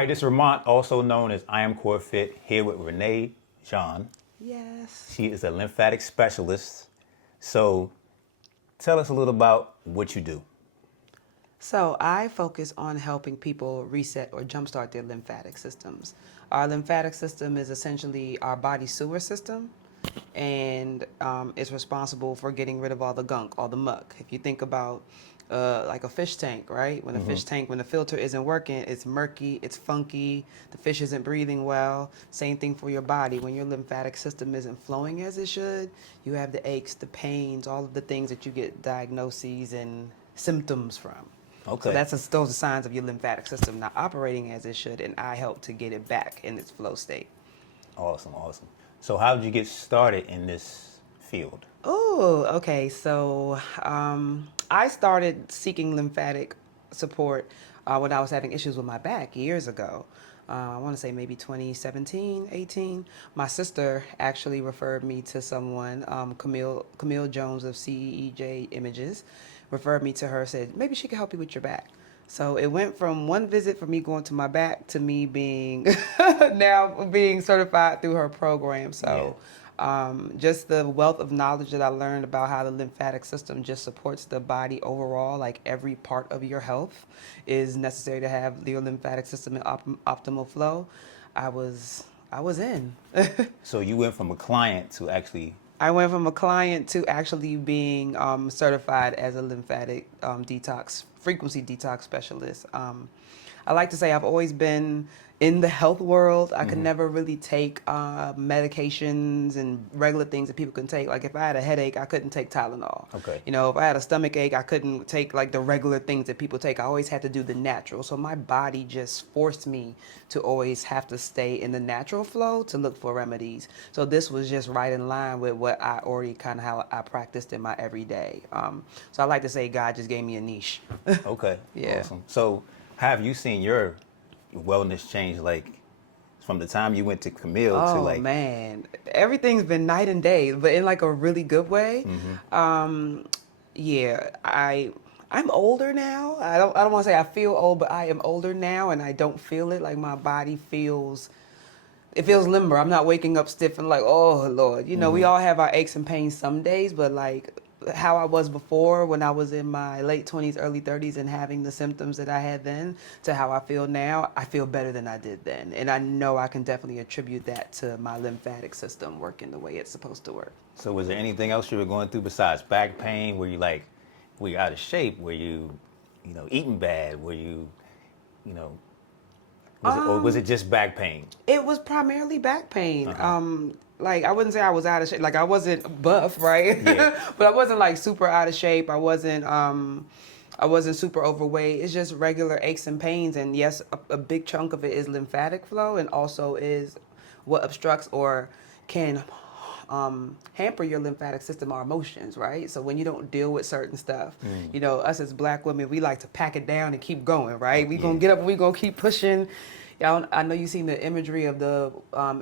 right, this is Vermont, also known as Iamcorefit, here with Renee John. Yes. She is a lymphatic specialist. So tell us a little about what you do. So I focus on helping people reset or jumpstart their lymphatic systems. Our lymphatic system is essentially our body sewer system, and it's responsible for getting rid of all the gunk, all the muck. If you think about like a fish tank, right? When a fish tank, when the filter isn't working, it's murky, it's funky, the fish isn't breathing well. Same thing for your body. When your lymphatic system isn't flowing as it should, you have the aches, the pains, all of the things that you get diagnoses and symptoms from. Okay. So those are signs of your lymphatic system not operating as it should, and I help to get it back in its flow state. Awesome. So how did you get started in this field? Oh, okay. So I started seeking lymphatic support when I was having issues with my back years ago. I want to say maybe 2017, 18. My sister actually referred me to someone, Camille Jones of CEJ Images, referred me to her, said maybe she could help you with your back. So it went from one visit for me going to my back to me being now being certified through her program. So just the wealth of knowledge that I learned about how the lymphatic system just supports the body overall, like every part of your health is necessary to have your lymphatic system in optimal flow. I was in. So you went from a client to actually... I went from a client to actually being certified as a lymphatic frequency detox specialist. I like to say I've always been in the health world. I could never really take medications and regular things that people can take. Like if I had a headache, I couldn't take Tylenol. Okay. You know, if I had a stomach ache, I couldn't take like the regular things that people take. I always had to do the natural. So my body just forced me to always have to stay in the natural flow to look for remedies. So this was just right in line with what I already kind of how I practiced in my everyday. So I like to say God just gave me a niche. Okay. Yeah. Awesome. So have you seen your wellness change, like from the time you went to Camille to like... Oh man, everything's been night and day, but in like a really good way. Yeah, I'm older now. I don't want to say I feel old, but I am older now, and I don't feel it. Like my body feels limber. I'm not waking up stiff and like, oh Lord. You know, we all have our aches and pains some days, but like how I was before when I was in my late 20s, early 30s and having the symptoms that I had then to how I feel now, I feel better than I did then. And I know I can definitely attribute that to my lymphatic system working the way it's supposed to work. So was there anything else you were going through besides back pain? Were you out of shape? Were you eating bad? Were you, or was it just back pain? It was primarily back pain. Like I wouldn't say I was out of shape. Like I wasn't buff, right? Yeah. But I wasn't like super out of shape. I wasn't super overweight. It's just regular aches and pains. And yes, a big chunk of it is lymphatic flow, and also is what obstructs or can hamper your lymphatic system are emotions, right? So when you don't deal with certain stuff, us as Black women, we like to pack it down and keep going, right? We gonna get up and we gonna keep pushing. Yeah, I know you've seen the imagery of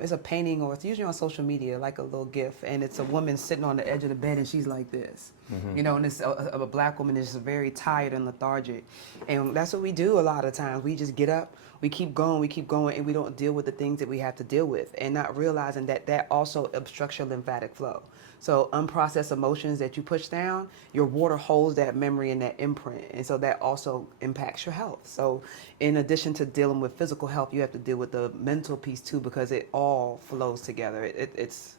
it's a painting, or it's usually on social media, like a little GIF, and it's a woman sitting on the edge of the bed and she's like this, and it's a Black woman is very tired and lethargic. And that's what we do a lot of times. We just get up, we keep going, and we don't deal with the things that we have to deal with, and not realizing that also obstructs your lymphatic flow. So unprocessed emotions that you push down, your water holds that memory and that imprint. And so that also impacts your health. So in addition to dealing with physical health, you have to deal with the mental piece too, because it all flows together. It's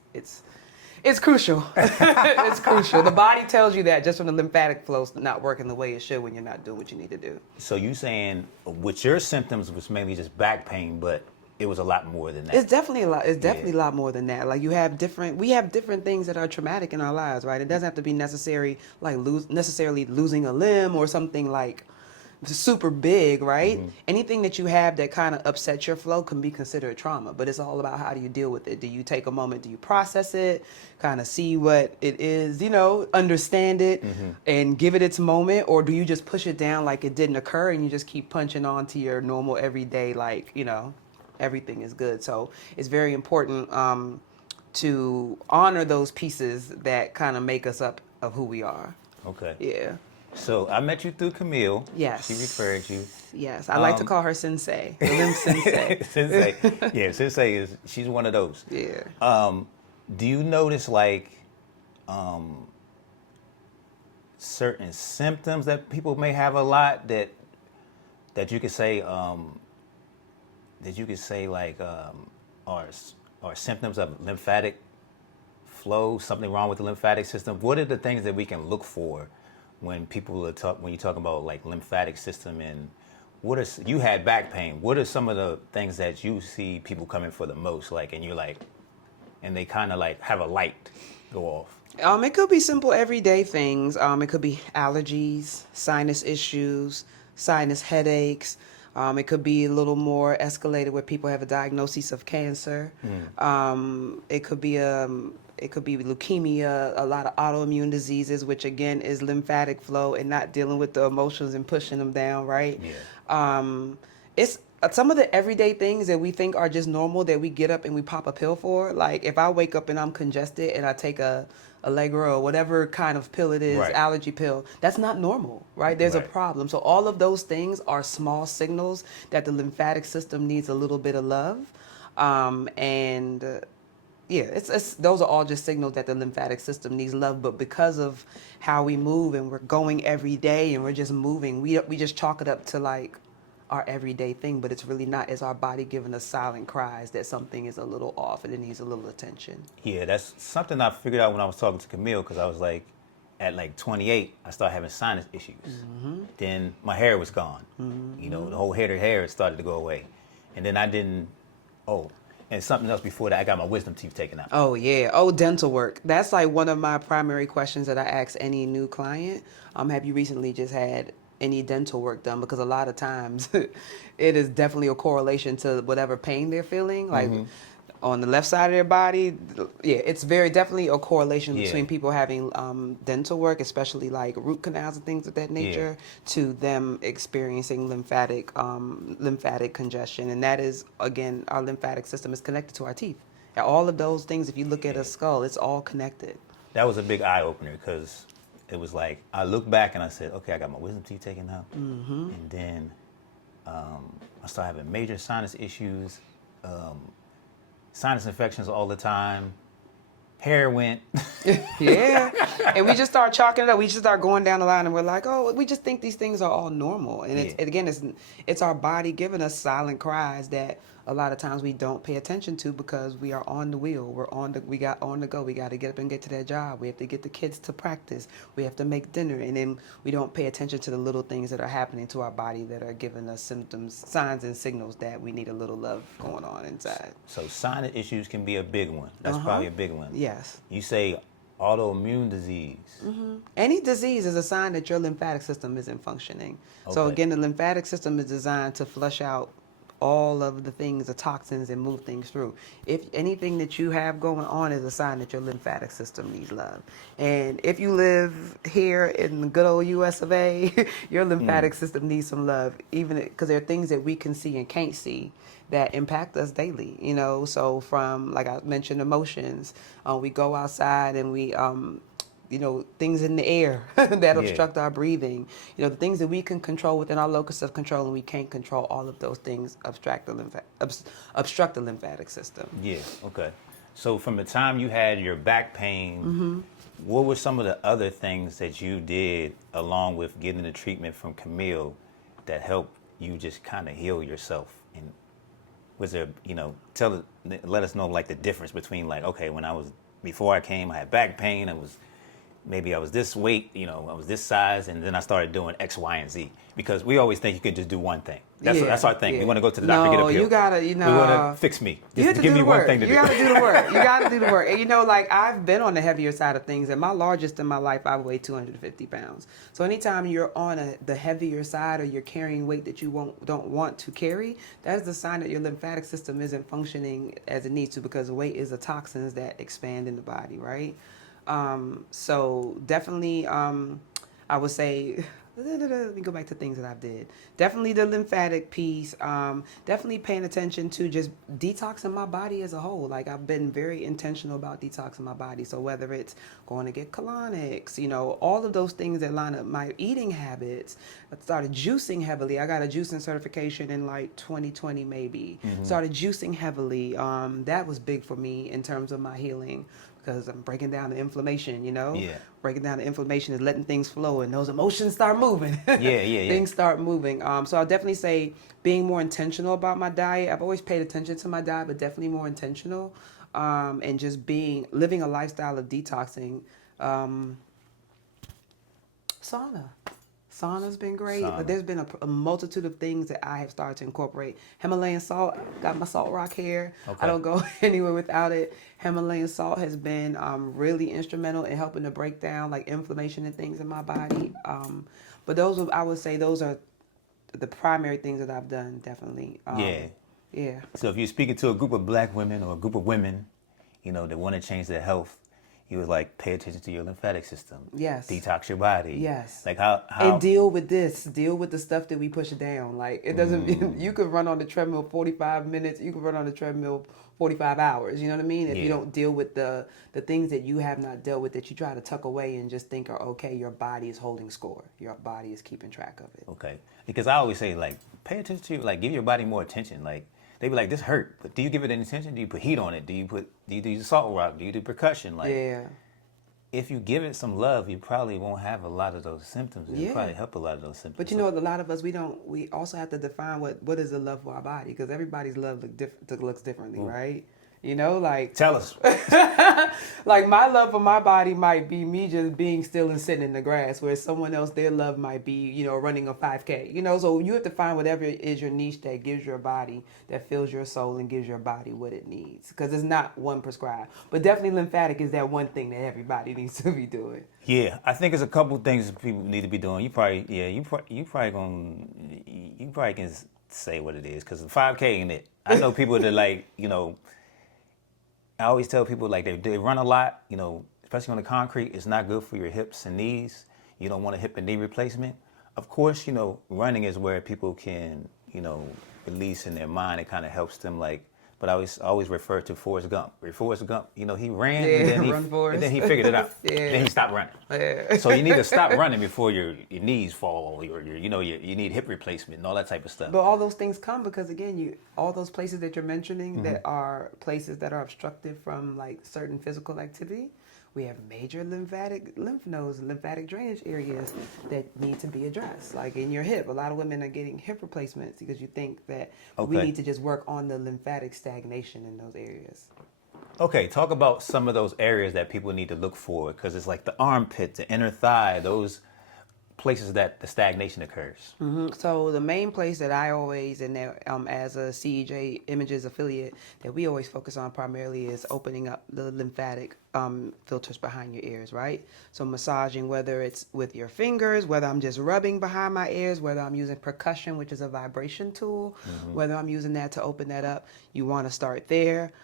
crucial. It's crucial. The body tells you that just from the lymphatic flow not working the way it should when you're not doing what you need to do. So you saying with your symptoms was mainly just back pain, but it was a lot more than that. It's definitely a lot. It's definitely a lot more than that. Like we have different things that are traumatic in our lives, right? It doesn't have to be necessarily losing a limb or something like super big, right? Anything that you have that kind of upsets your flow can be considered trauma, but it's all about how do you deal with it. Do you take a moment? Do you process it? Kind of see what it is, understand it and give it its moment? Or do you just push it down like it didn't occur and you just keep punching on to your normal everyday, everything is good. So it's very important to honor those pieces that kind of make us up of who we are. Okay. Yeah. So I met you through Camille. Yes. She referred you. Yes, I like to call her Sensei, the Lymph Sensei. Sensei. Yeah, Sensei she's one of those. Yeah. Do you notice like certain symptoms that people may have a lot that you could say are symptoms of lymphatic flow, something wrong with the lymphatic system? What are the things that we can look for when when you talk about like lymphatic system, and you had back pain? What are some of the things that you see people coming for the most, like, and you're like, and they kind of like have a light go off? It could be simple everyday things. It could be allergies, sinus issues, sinus headaches. It could be a little more escalated where people have a diagnosis of cancer. It could be leukemia, a lot of autoimmune diseases, which again is lymphatic flow and not dealing with the emotions and pushing them down, right? Yeah. It's some of the everyday things that we think are just normal that we get up and we pop a pill for. Like if I wake up and I'm congested and I take a Allegra or whatever kind of pill it is, Right. allergy pill, that's not normal, right? There's a Right. problem. So all of those things are small signals that the lymphatic system needs a little bit of love. Yeah, it's those are all just signals that the lymphatic system needs love. But because of how we move and we're going every day and we're just moving, we just chalk it up to like our everyday thing, but it's really not. It's our body giving us silent cries that something is a little off and it needs a little attention. Yeah, that's something I figured out when I was talking to Camille, because I was like, at like 28, I started having sinus issues. Then my hair was gone. You know, the whole head of hair started to go away. And then and something else before that, I got my wisdom teeth taken out. Oh, yeah. Oh, dental work. That's like one of my primary questions that I ask any new client. Have you recently just had any dental work done? Because a lot of times it is definitely a correlation to whatever pain they're feeling. Like on the left side of their body, yeah, it's very definitely a correlation between people having dental work, especially like root canals and things of that nature, to them experiencing lymphatic congestion. And that is, again, our lymphatic system is connected to our teeth. And all of those things, if you look at a skull, it's all connected. That was a big eye opener, because it was like, I looked back and I said, okay, I got my wisdom teeth taken out. And then I started having major sinus issues, sinus infections all the time. Hair went. Yeah. And we just start chalking it up. We just start going down the line and we're like, oh, we just think these things are all normal. And it's our body giving us silent cries that a lot of times we don't pay attention to because we are on the wheel. We got on the go. We got to get up and get to that job. We have to get the kids to practice. We have to make dinner. And then we don't pay attention to the little things that are happening to our body that are giving us symptoms, signs and signals that we need a little love going on inside. So sinus issues can be a big one. That's probably a big one. Yes. You say autoimmune disease. Any disease is a sign that your lymphatic system isn't functioning. So Okay. again, the lymphatic system is designed to flush out all of the things, the toxins, and move things through. If anything that you have going on is a sign that your lymphatic system needs love. And if you live here in the good old US of A, your lymphatic system needs some love, even because there are things that we can see and can't see that impact us daily, you know. So from, like I mentioned, emotions, we go outside and we things in the air that obstruct our breathing. You know, the things that we can control within our locus of control, and we can't control all of those things obstruct the lymphatic system. Yeah, okay. So from the time you had your back pain, what were some of the other things that you did along with getting the treatment from Camille that helped you just kind of heal yourself? And was there, let us know like the difference between like, okay, before I came, I had back pain, maybe I was this weight, I was this size, and then I started doing X, Y, and Z. Because we always think you could just do one thing. That's our thing. We want to go to the doctor, get a pill. You gotta, we want to fix me. Just give me one thing to do. You gotta do the work. You gotta do the work. And like I've been on the heavier side of things, and my largest in my life, I weighed 250 pounds. So anytime you're on the heavier side or you're carrying weight that you don't want to carry, that's the sign that your lymphatic system isn't functioning as it needs to, because weight is the toxins that expand in the body, right? So definitely, I would say Let me go back to things that I've did. Definitely the lymphatic piece. Definitely paying attention to just detoxing my body as a whole. Like I've been very intentional about detoxing my body. So whether it's going to get colonics, all of those things that line up my eating habits. I started juicing heavily. I got a juicing certification in like 2020 maybe. Started juicing heavily. That was big for me in terms of my healing. Because I'm breaking down the inflammation, Yeah. Breaking down the inflammation is letting things flow and those emotions start moving. Yeah. Things start moving. So I'll definitely say being more intentional about my diet. I've always paid attention to my diet, but definitely more intentional. And just living a lifestyle of detoxing. Sauna. Sauna's been great, but there's been a multitude of things that I have started to incorporate. Himalayan salt, got my salt rock here. Okay. I don't go anywhere without it. Himalayan salt has been really instrumental in helping to break down like inflammation and things in my body. But I would say those are the primary things that I've done, definitely. Yeah. So if you're speaking to a group of black women or a group of women, that want to change their health, you would like pay attention to your lymphatic system. Yes. Detox your body. Yes. Like how and deal with the stuff that we push down. Like it doesn't. You could run on the treadmill 45 minutes. You could run on the treadmill 45 hours. You know what I mean? If you don't deal with the things that you have not dealt with, that you try to tuck away and just think are okay, your body is holding score. Your body is keeping track of it. Okay. Because I always say like pay attention to give your body more attention. Like they be like, this hurt, but do you give it any attention? Do you put heat on it? Do you do salt rock? Do you do percussion? Like, if you give it some love, you probably won't have a lot of those symptoms. It'll probably help a lot of those symptoms. But a lot of us, we also have to define what is the love for our body, because everybody's love looks differently, right? Tell us. Like my love for my body might be me just being still and sitting in the grass, whereas someone else, their love might be, running a 5K, so you have to find whatever is your niche that gives your body, that fills your soul and gives your body what it needs, because it's not one prescribed. But definitely lymphatic is that one thing that everybody needs to be doing. Yeah, I think there's a couple things people need to be doing. You probably can say what it is, because the 5K ain't it. I know people that I always tell people they run a lot, especially on the concrete. It's not good for your hips and knees. You don't want a hip and knee replacement. Of course, running is where people can, release in their mind. It kind of helps them but I always refer to Forrest Gump. Forrest Gump, he ran and then he figured it out. Then he stopped running. Yeah. So you need to stop running before your knees fall, or you need hip replacement and all that type of stuff. But all those things come because, again, all those places that you're mentioning that are places that are obstructed from certain physical activity. We have major lymph nodes, lymphatic drainage areas that need to be addressed. Like in your hip, a lot of women are getting hip replacements because you think that we need to just work on the lymphatic stagnation in those areas. Okay, talk about some of those areas that people need to look for, because it's like the armpit, the inner thigh, those places that the stagnation occurs. So the main place that I always, and that as a CEJ Images affiliate, that we always focus on primarily is opening up the lymphatic filters behind your ears, right? So massaging, whether it's with your fingers, whether I'm just rubbing behind my ears, whether I'm using percussion, which is a vibration tool, whether I'm using that to open that up, you want to start there.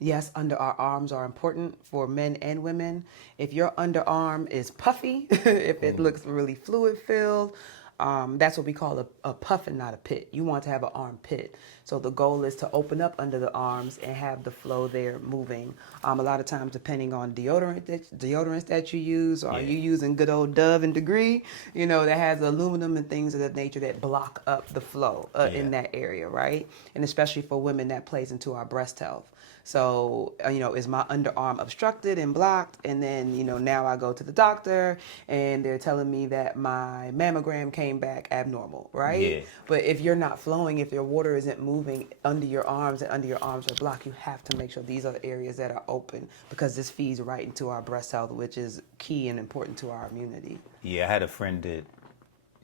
Yes, under our arms are important for men and women. If your underarm is puffy, if it looks really fluid filled, that's what we call a puff and not a pit. You want to have an arm pit. So the goal is to open up under the arms and have the flow there moving. A lot of times, depending on deodorants that you use, or are you using good old Dove and Degree, that has aluminum and things of that nature that block up the flow in that area, right? And especially for women, that plays into our breast health. So, is my underarm obstructed and blocked? And then, now I go to the doctor and they're telling me that my mammogram came back abnormal, right? Yeah. But if you're not flowing, if your water isn't moving under your arms and under your arms are blocked, you have to make sure these are the areas that are open, because this feeds right into our breast health, which is key and important to our immunity. Yeah, I had a friend that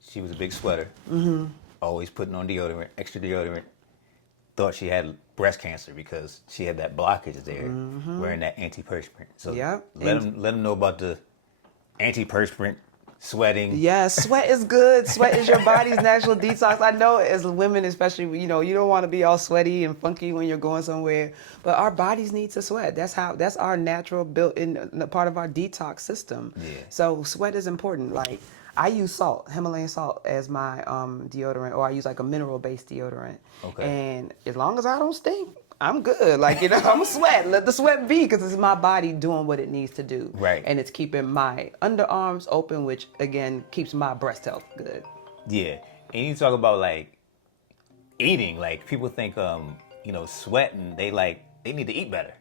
she was a big sweater, always putting on deodorant, extra deodorant. Thought she had breast cancer because she had that blockage there, wearing that antiperspirant. So let them know about the antiperspirant, sweating. Yeah, sweat is good. Sweat is your body's natural detox. I know as women, especially, you don't want to be all sweaty and funky when you're going somewhere, but our bodies need to sweat. That's our natural built-in part of our detox system. Yeah. So sweat is important. I use salt, Himalayan salt, as my deodorant, or I use like a mineral-based deodorant. Okay. And as long as I don't stink, I'm good. Like, you know, I'm sweating. Let the sweat be, because it's my body doing what it needs to do. Right. And it's keeping my underarms open, which, again, keeps my breast health good. Yeah. And you talk about, like, eating. Like, people think, you know, sweating, they need to eat better.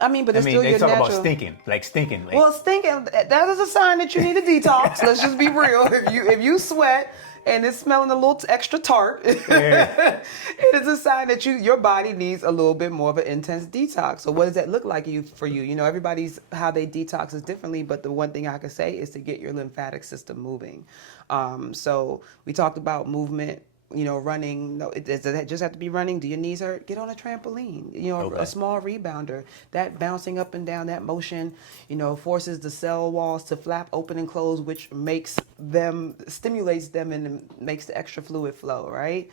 I mean, but it's still they your talk natural... about stinking. Like. Well, stinking, that is a sign that you need a detox. Let's just be real. If you sweat and it's smelling a little extra tart, Yeah. it is a sign that your body needs a little bit more of an intense detox. So what does that look like for you? You know, everybody's, how they detox is differently, but the one thing I can say is to get your lymphatic system moving. So we talked about movement. You know, running, no, does it just have to be running? Do your knees hurt? Get on a trampoline, you know, Okay. a small rebounder. That bouncing up and down, that motion, you know, forces the cell walls to flap open and close, which stimulates them and makes the extra fluid flow, right?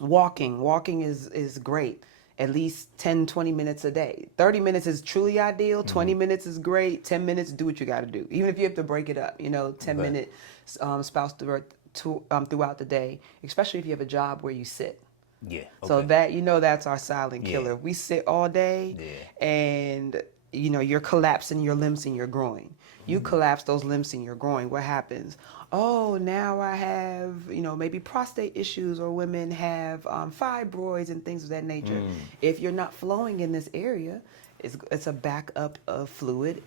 Walking is great. At least 10, 20 minutes a day. 30 minutes is truly ideal. 20 minutes is great. 10 minutes, do what you got to do. Even if you have to break it up, you know, 10-minute spouse throughout the day, especially if you have a job where you sit. Yeah. Okay. So that, you know, that's our silent killer. Yeah. We sit all day, and, you know, you're collapsing your limbs in your groin. You collapse those limbs in your groin. What happens? Oh, now I have, you know, maybe prostate issues, or women have fibroids and things of that nature. If you're not flowing in this area, it's a backup of fluid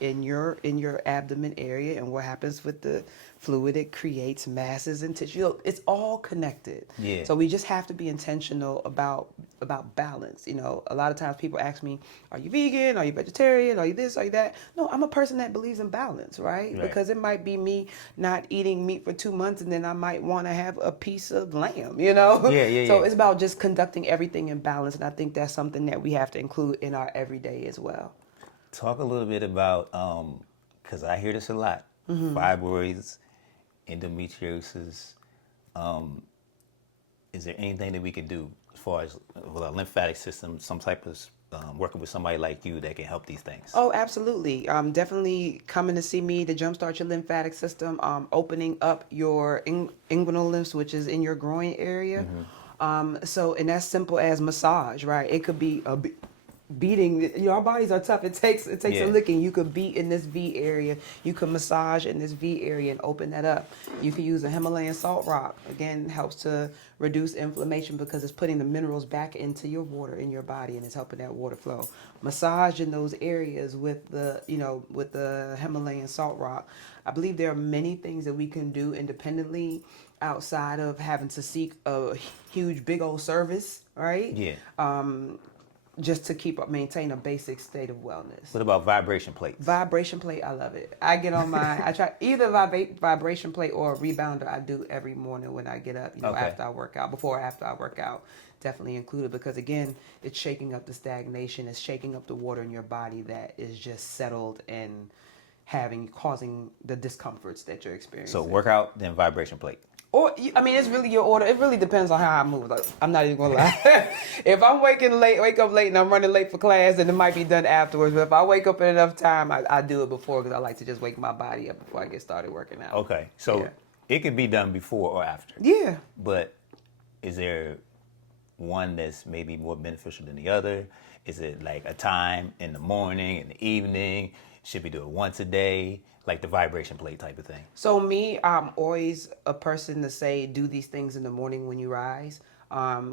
in your abdomen area, and what happens with the fluid? It creates masses and tissue. It's all connected. Yeah. So we just have to be intentional about balance. You know, a lot of times people ask me, "Are you vegan? Are you vegetarian? Are you this? Are you that?" No, I'm a person that believes in balance, right? Because it might be me not eating meat for 2 months, and then I might want to have a piece of lamb. You know. Yeah. So it's about just conducting everything in balance, and I think that's something that we have to include in our everyday as well. Talk a little bit about, because I hear this a lot, fibroids, endometriosis. Is there anything that we can do as far as with our lymphatic system, some type of working with somebody like you that can help these things? Oh, absolutely. Definitely coming to see me to jumpstart your lymphatic system, opening up your inguinal lymphs, which is in your groin area. So, and that's simple as massage, right? It could be beating. You know, our bodies are tough. It takes a licking. You could beat in this V area. You could massage in this V area and open that up. You could use a Himalayan salt rock. Again, helps to reduce inflammation because it's putting the minerals back into your water in your body, and it's helping that water flow. Massage in those areas with the Himalayan salt rock. I believe there are many things that we can do independently outside of having to seek a huge, big old service, right? Yeah. Just to maintain a basic state of wellness. What about vibration plates? Vibration plate, I love it. I get on I try either vibration plate or a rebounder. I do every morning when I get up, after I work out, before or after I work out. Definitely included, because again, it's shaking up the stagnation, it's shaking up the water in your body that is just settled and causing the discomforts that you're experiencing. So workout, then vibration plate. Or, I mean, it's really your order. It really depends on how I move. Like, I'm not even gonna lie. If I'm wake up late and I'm running late for class, then it might be done afterwards. But if I wake up in enough time, I do it before, because I like to just wake my body up before I get started working out. Okay, so it can be done before or after. Yeah. But is there one that's maybe more beneficial than the other? Is it like a time in the morning, in the evening? Should we do it once a day? Like the vibration plate type of thing. So me, I'm always a person to say, do these things in the morning when you rise.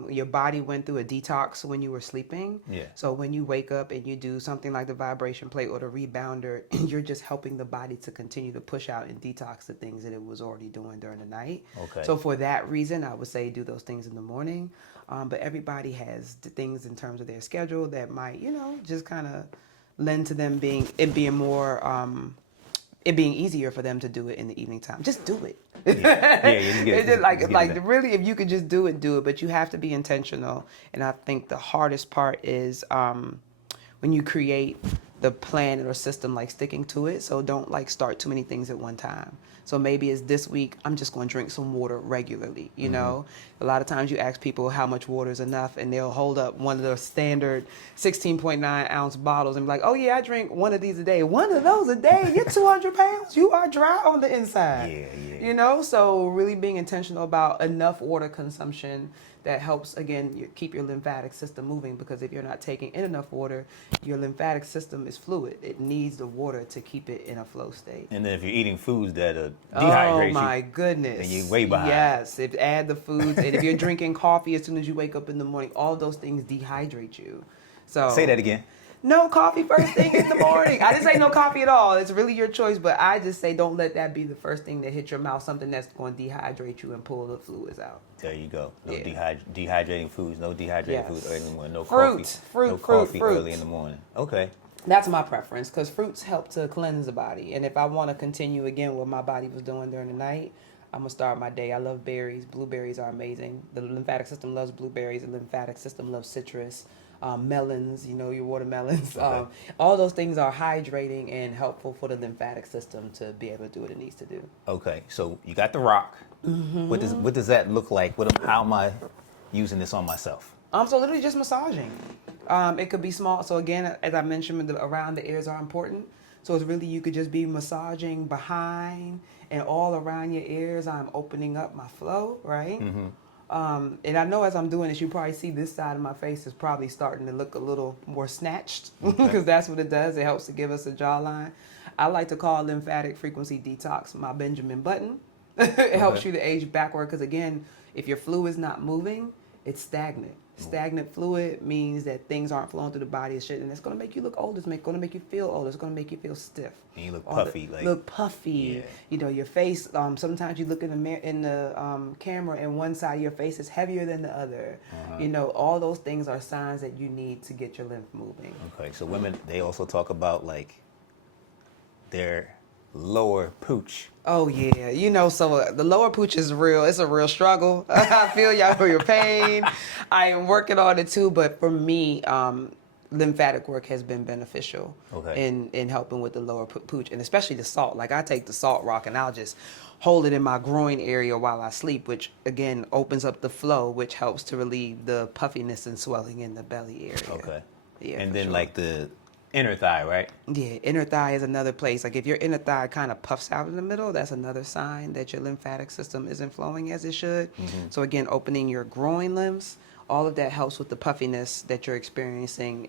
Your body went through a detox when you were sleeping. Yeah. So when you wake up and you do something like the vibration plate or the rebounder, you're just helping the body to continue to push out and detox the things that it was already doing during the night. Okay. So for that reason, I would say do those things in the morning. But everybody has things in terms of their schedule that might, just kind of lend to them being easier for them to do it in the evening time. Just do it. It's just really, if you could just do it, But you have to be intentional. And I think the hardest part is when you create the plan or system, like sticking to it. So don't like start too many things at one time. So maybe it's this week, I'm just going to drink some water regularly. You know, a lot of times you ask people how much water is enough, and they'll hold up one of the standard 16.9 ounce bottles and be like, oh yeah, I drink one of these a day. One of those a day? You're 200 pounds. You are dry on the inside. Yeah. You know, so really being intentional about enough water consumption that helps, again, keep your lymphatic system moving, because if you're not taking in enough water, your lymphatic system is fluid. It needs the water to keep it in a flow state. And then if you're eating foods that dehydrate Oh my you, goodness. then you're way behind. Yes, add the foods. And if you're drinking coffee as soon as you wake up in the morning, all those things dehydrate you. So Say that again. no coffee first thing in the morning. I didn't say no coffee at all. It's really your choice, but I just say don't let that be the first thing that hits your mouth, something that's going to dehydrate you and pull the fluids out. There you go. No Yeah. dehydrating foods. No dehydrated Yes. food early in the morning. No Fruit, coffee. fruit, no fruit, coffee fruit. early in the morning. Okay. That's my preference, because fruits help to cleanse the body. And if I want to continue again what my body was doing during the night, I'm going to start my day. I love berries. Blueberries are amazing. The lymphatic system loves blueberries. The lymphatic system loves citrus. Melons, you know, your watermelons. Okay. All those things are hydrating and helpful for the lymphatic system to be able to do what it needs to do. Okay. So you got the rock. What does that look like? How am I using this on myself? So literally just massaging. It could be small. So again, as I mentioned, around the ears are important. So it's really, you could just be massaging behind and all around your ears. I'm opening up my flow, right? And I know as I'm doing this, you probably see this side of my face is probably starting to look a little more snatched, because that's what it does. It helps to give us a jawline. I like to call lymphatic frequency detox my Benjamin Button. It helps you to age backward, because again, if your fluid's not moving, it's stagnant. Stagnant fluid means that things aren't flowing through the body and shit, and it's going to make you look old. It's going to make you feel old. It's going to make you feel stiff. And you look puffy. Look puffy. Yeah. You know, your face, sometimes you look in the mirror, in the camera, and one side of your face is heavier than the other. You know, all those things are signs that you need to get your lymph moving. Okay. So women, they also talk about like their lower pooch. Oh yeah, you know, so the lower pooch is real. It's a real struggle. I feel y'all for your pain. I am working on it too, but for me, lymphatic work has been beneficial in helping with the lower pooch, and especially the salt. Like I take the salt rock and I'll just hold it in my groin area while I sleep, which again opens up the flow, which helps to relieve the puffiness and swelling in the belly area. Okay. Yeah. And for then sure. like the inner thigh, right? Yeah, inner thigh is another place. Like if your inner thigh kind of puffs out in the middle, that's another sign that your lymphatic system isn't flowing as it should. So again, opening your groin limbs, all of that helps with the puffiness that you're experiencing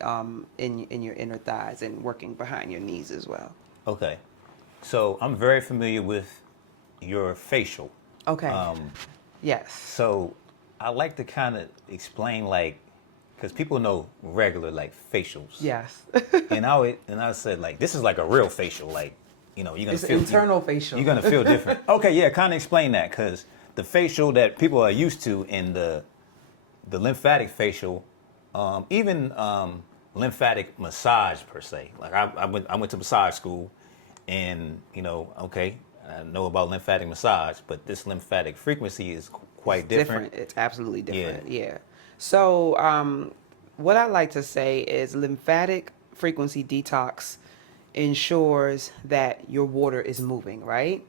in your inner thighs, and working behind your knees as well. Okay. So I'm very familiar with your facial. Okay. Yes. So I like to kind of explain, like, because people know regular like facials. Yes. and I said, like, this is like a real facial, like, you know, you're gonna It's feel internal facial. You're gonna feel different. Okay, yeah, kind of explain that, because the facial that people are used to in the lymphatic facial, even lymphatic massage per se. Like I went to massage school, and you know, okay, I know about lymphatic massage, but this lymphatic frequency is quite different. It's absolutely different. Yeah. So what I like to say is lymphatic frequency detox ensures that your water is moving, right?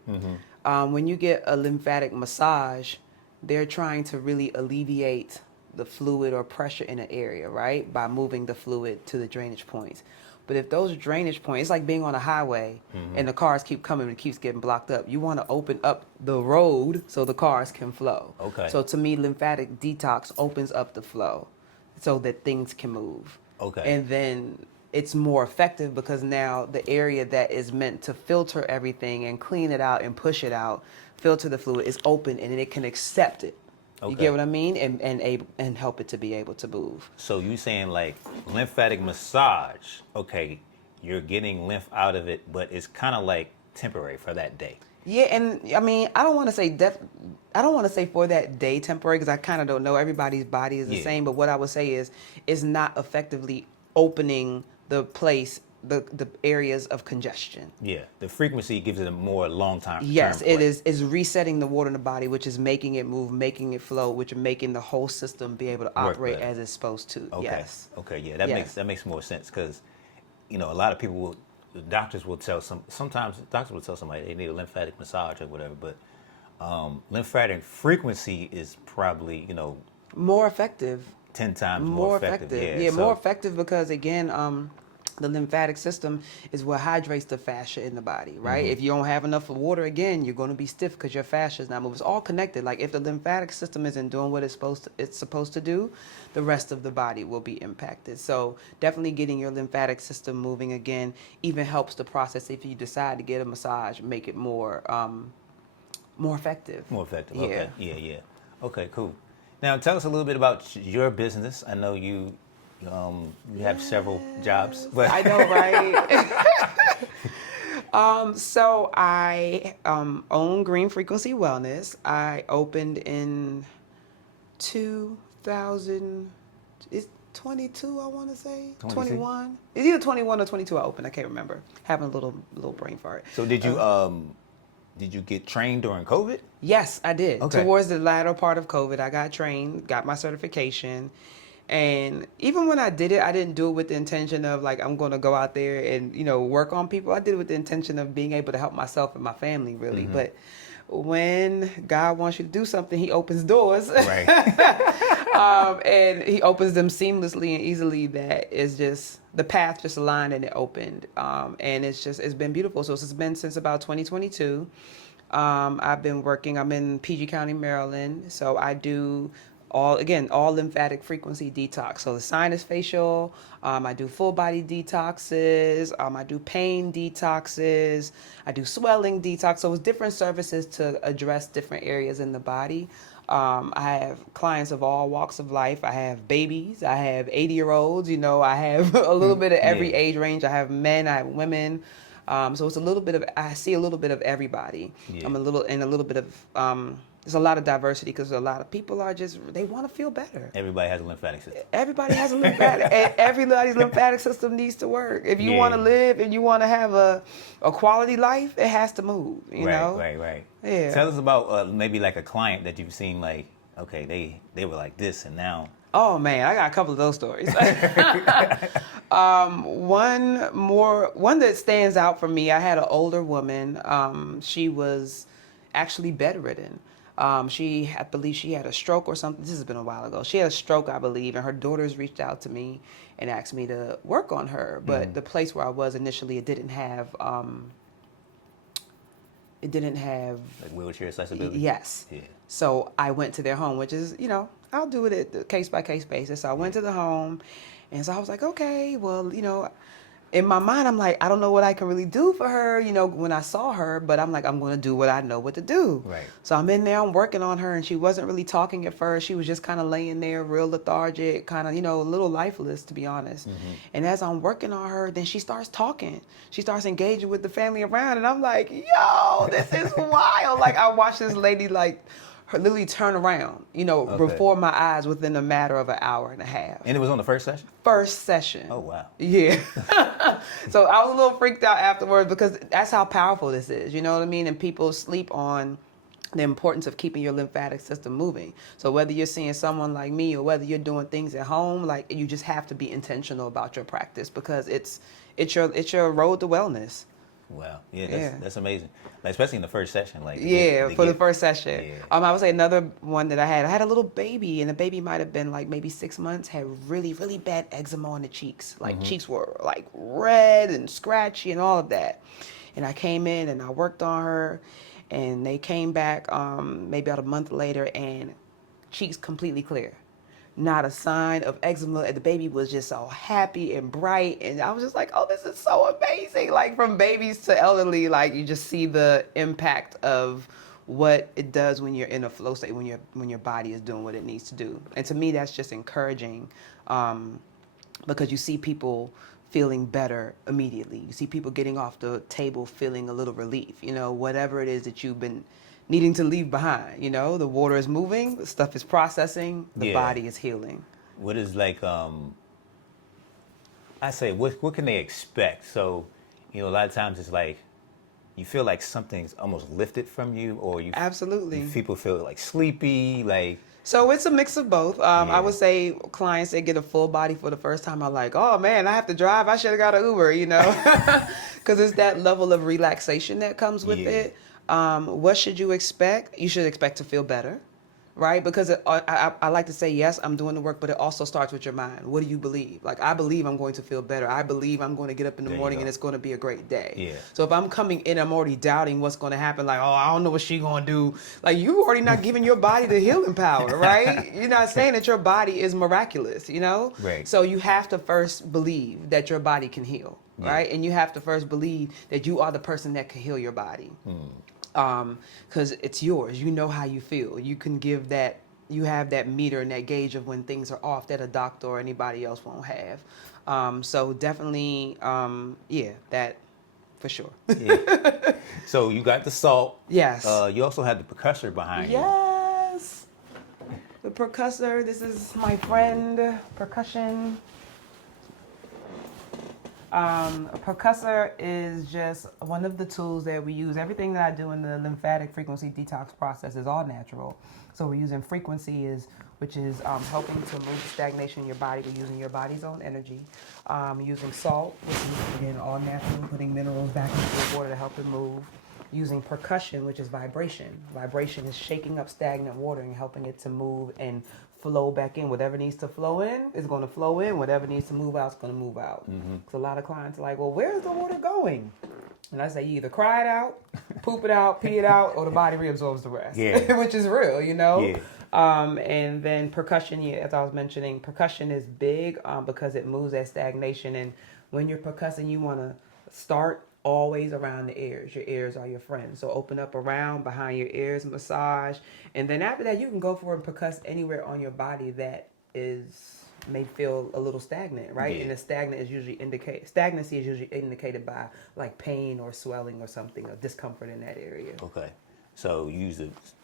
When you get a lymphatic massage, they're trying to really alleviate the fluid or pressure in an area, right? By moving the fluid to the drainage points. But if those drainage points, it's like being on a highway and the cars keep coming and it keeps getting blocked up. You want to open up the road so the cars can flow. Okay. So to me, lymphatic detox opens up the flow so that things can move. Okay. And then it's more effective, because now the area that is meant to filter everything and clean it out and push it out, filter the fluid, is open, and it can accept it. You get what I mean? And help it to be able to move. So you saying like lymphatic massage, okay, you're getting lymph out of it, but it's kind of like temporary for that day. Yeah, and I mean, I don't want to say for that day temporary, because I kind of don't know. Everybody's body is the same, but what I would say is it's not effectively opening the place, the areas of congestion. Yeah, the frequency gives it a more long-term. Yes, it is resetting the water in the body, which is making it move, making it flow, which is making the whole system be able to operate as it's supposed to. Okay. Yes. Okay. Yeah, that makes more sense, because a lot of people will, the doctors will tell sometimes doctors will tell somebody they need a lymphatic massage or whatever, but lymphatic frequency is probably, more effective. 10 times more effective. Yeah, more effective because, again, the lymphatic system is what hydrates the fascia in the body, right? If you don't have enough water, again, you're going to be stiff because your fascia is not moving. It's all connected. Like, if the lymphatic system isn't doing what it's supposed to do, the rest of the body will be impacted. So definitely getting your lymphatic system moving again even helps the process. If you decide to get a massage, make it more effective. More effective. Yeah. Okay. Yeah. Okay, cool. Now tell us a little bit about your business. I know you have several jobs. But I know, right? So I own Green Frequency Wellness. I opened in 2000. It's 22, I want to say. 21. It's either 21 or 22 I opened. I can't remember. Having a little brain fart. So did you get trained during COVID? Yes, I did. Okay. Towards the latter part of COVID, I got trained, got my certification. And even when I did it, I didn't do it with the intention of like, I'm going to go out there and, work on people. I did it with the intention of being able to help myself and my family, really. But when God wants you to do something, he opens doors. Right. And he opens them seamlessly and easily, that is just, the path just aligned and it opened. And it's been beautiful. So it's been since about 2022. I've been working, I'm in PG County, Maryland. So I do all lymphatic frequency detox. So the sinus facial, I do full body detoxes, I do pain detoxes, I do swelling detox. So it's different services to address different areas in the body. I have clients of all walks of life. I have babies, I have 80-year-olds, I have a little bit of every age range. I have men, I have women. So it's I see a little bit of everybody. Yeah. I'm a little bit of, there's a lot of diversity because a lot of people they want to feel better. Everybody has a lymphatic system. Everybody has a lymphatic, and everybody's lymphatic system needs to work. If you want to live and you want to have a quality life, it has to move, you know? Right. Yeah. Tell us about maybe like a client that you've seen, like, okay, they were like this and now. Oh man, I got a couple of those stories. One that stands out for me, I had an older woman. She was actually bedridden. I believe she had a stroke or something. This has been a while ago. She had a stroke, I believe, and her daughters reached out to me and asked me to work on her. But the place where I was initially, it didn't have Like wheelchair accessibility? Yes. Yeah. So I went to their home, which is, I'll do it at the case-by-case basis. So I went to the home, and so I was like, okay, well, in my mind, I'm like, I don't know what I can really do for her, when I saw her, but I'm like, I'm going to do what I know what to do. Right. So I'm in there, I'm working on her, and she wasn't really talking at first. She was just kind of laying there, real lethargic, kind of, a little lifeless, to be honest. And as I'm working on her, then she starts talking. She starts engaging with the family around, and I'm like, yo, this is wild. Like, I watched this lady, like, her literally turn around, before my eyes within a matter of an hour and a half. And it was on the first session? First session. Oh, wow. Yeah. So I was a little freaked out afterwards because that's how powerful this is, you know what I mean? And people sleep on the importance of keeping your lymphatic system moving. So whether you're seeing someone like me or whether you're doing things at home, like, you just have to be intentional about your practice because it's your road to wellness. Wow. Yeah, that's amazing. Like, especially in the first session. Like, the first session. Yeah. I would say another one that I had a little baby, and the baby might have been like maybe 6 months, had really, really bad eczema on the cheeks. Like, cheeks were like red and scratchy and all of that. And I came in and I worked on her, and they came back maybe about a month later, and cheeks completely clear. Not a sign of eczema, and the baby was just so happy and bright, and I was just like, oh, this is so amazing. Like, from babies to elderly, like, you just see the impact of what it does when you're in a flow state, when your body is doing what it needs to do. And to me, that's just encouraging, because you see people feeling better immediately. You see people getting off the table feeling a little relief, whatever it is that you've been needing to leave behind. The water is moving, the stuff is processing, the body is healing. What is like, I say, what can they expect? So, a lot of times it's like, you feel like something's almost lifted from you, or Absolutely. People feel like sleepy, like. So it's a mix of both. I would say clients that get a full body for the first time are like, oh man, I have to drive. I should have got an Uber, because it's that level of relaxation that comes with it. What should you expect? You should expect to feel better. Right? Because I like to say, yes, I'm doing the work, but it also starts with your mind. What do you believe? Like, I believe I'm going to feel better. I believe I'm going to get up in the morning and it's going to be a great day. Yeah. So if I'm coming in, I'm already doubting what's going to happen. Like, oh, I don't know what she's going to do. Like, you already not giving your body the healing power, right? You're not saying that your body is miraculous, Right. So you have to first believe that your body can heal, right? And you have to first believe that you are the person that can heal your body. Because it's yours. You know how you feel. You can give that. You have that meter and that gauge of when things are off that a doctor or anybody else won't have. So definitely, that for sure. Yeah. So you got the salt. Yes. You also had the percussor behind you. Yes. The percussor. This is my friend. Percussion. A percussor is just one of the tools that we use. Everything that I do in the lymphatic frequency detox process is all natural. So we're using frequency, which is helping to move stagnation in your body. We're using your body's own energy. Using salt, which is again all natural, putting minerals back into the water to help it move. Using percussion, which is vibration. Vibration is shaking up stagnant water and helping it to move and flow back in. Whatever needs to flow in is going to flow in. Whatever needs to move out is going to move out. Because a lot of clients are like, well, where's the water going? And I say, you either cry it out, poop it out, pee it out, or the body reabsorbs the rest. Yeah. Which is real, Yeah. And then percussion, as I was mentioning, percussion is big because it moves that stagnation. And when you're percussing, you want to start always around the ears. Your ears are your friends. So open up around, behind your ears, massage. And then after that, you can go for and percuss anywhere on your body that may feel a little stagnant, right? Yeah. And the stagnancy is usually indicated by like pain or swelling or something, or discomfort in that area. Okay. So you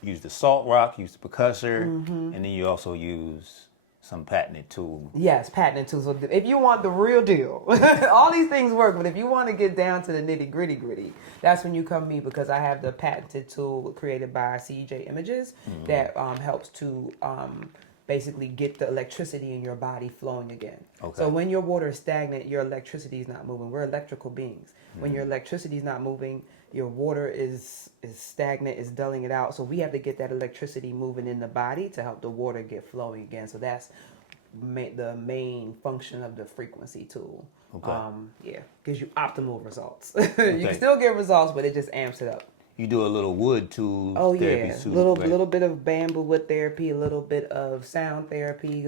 use the salt rock, use the percussor, and then you also use some patented tool. Yes, patented tools. So if you want the real deal, all these things work, but if you want to get down to the nitty gritty, that's when you come to me, because I have the patented tool created by CEJ Images that helps to basically get the electricity in your body flowing again. Okay. So when your water is stagnant, your electricity is not moving. We're electrical beings. When your electricity is not moving, your water is stagnant, is dulling it out. So we have to get that electricity moving in the body to help the water get flowing again. So that's the main function of the frequency tool. Okay. Gives you optimal results. You can still get results, but it just amps it up. You do a little wood tool therapy too. Little bit of bamboo wood therapy, a little bit of sound therapy.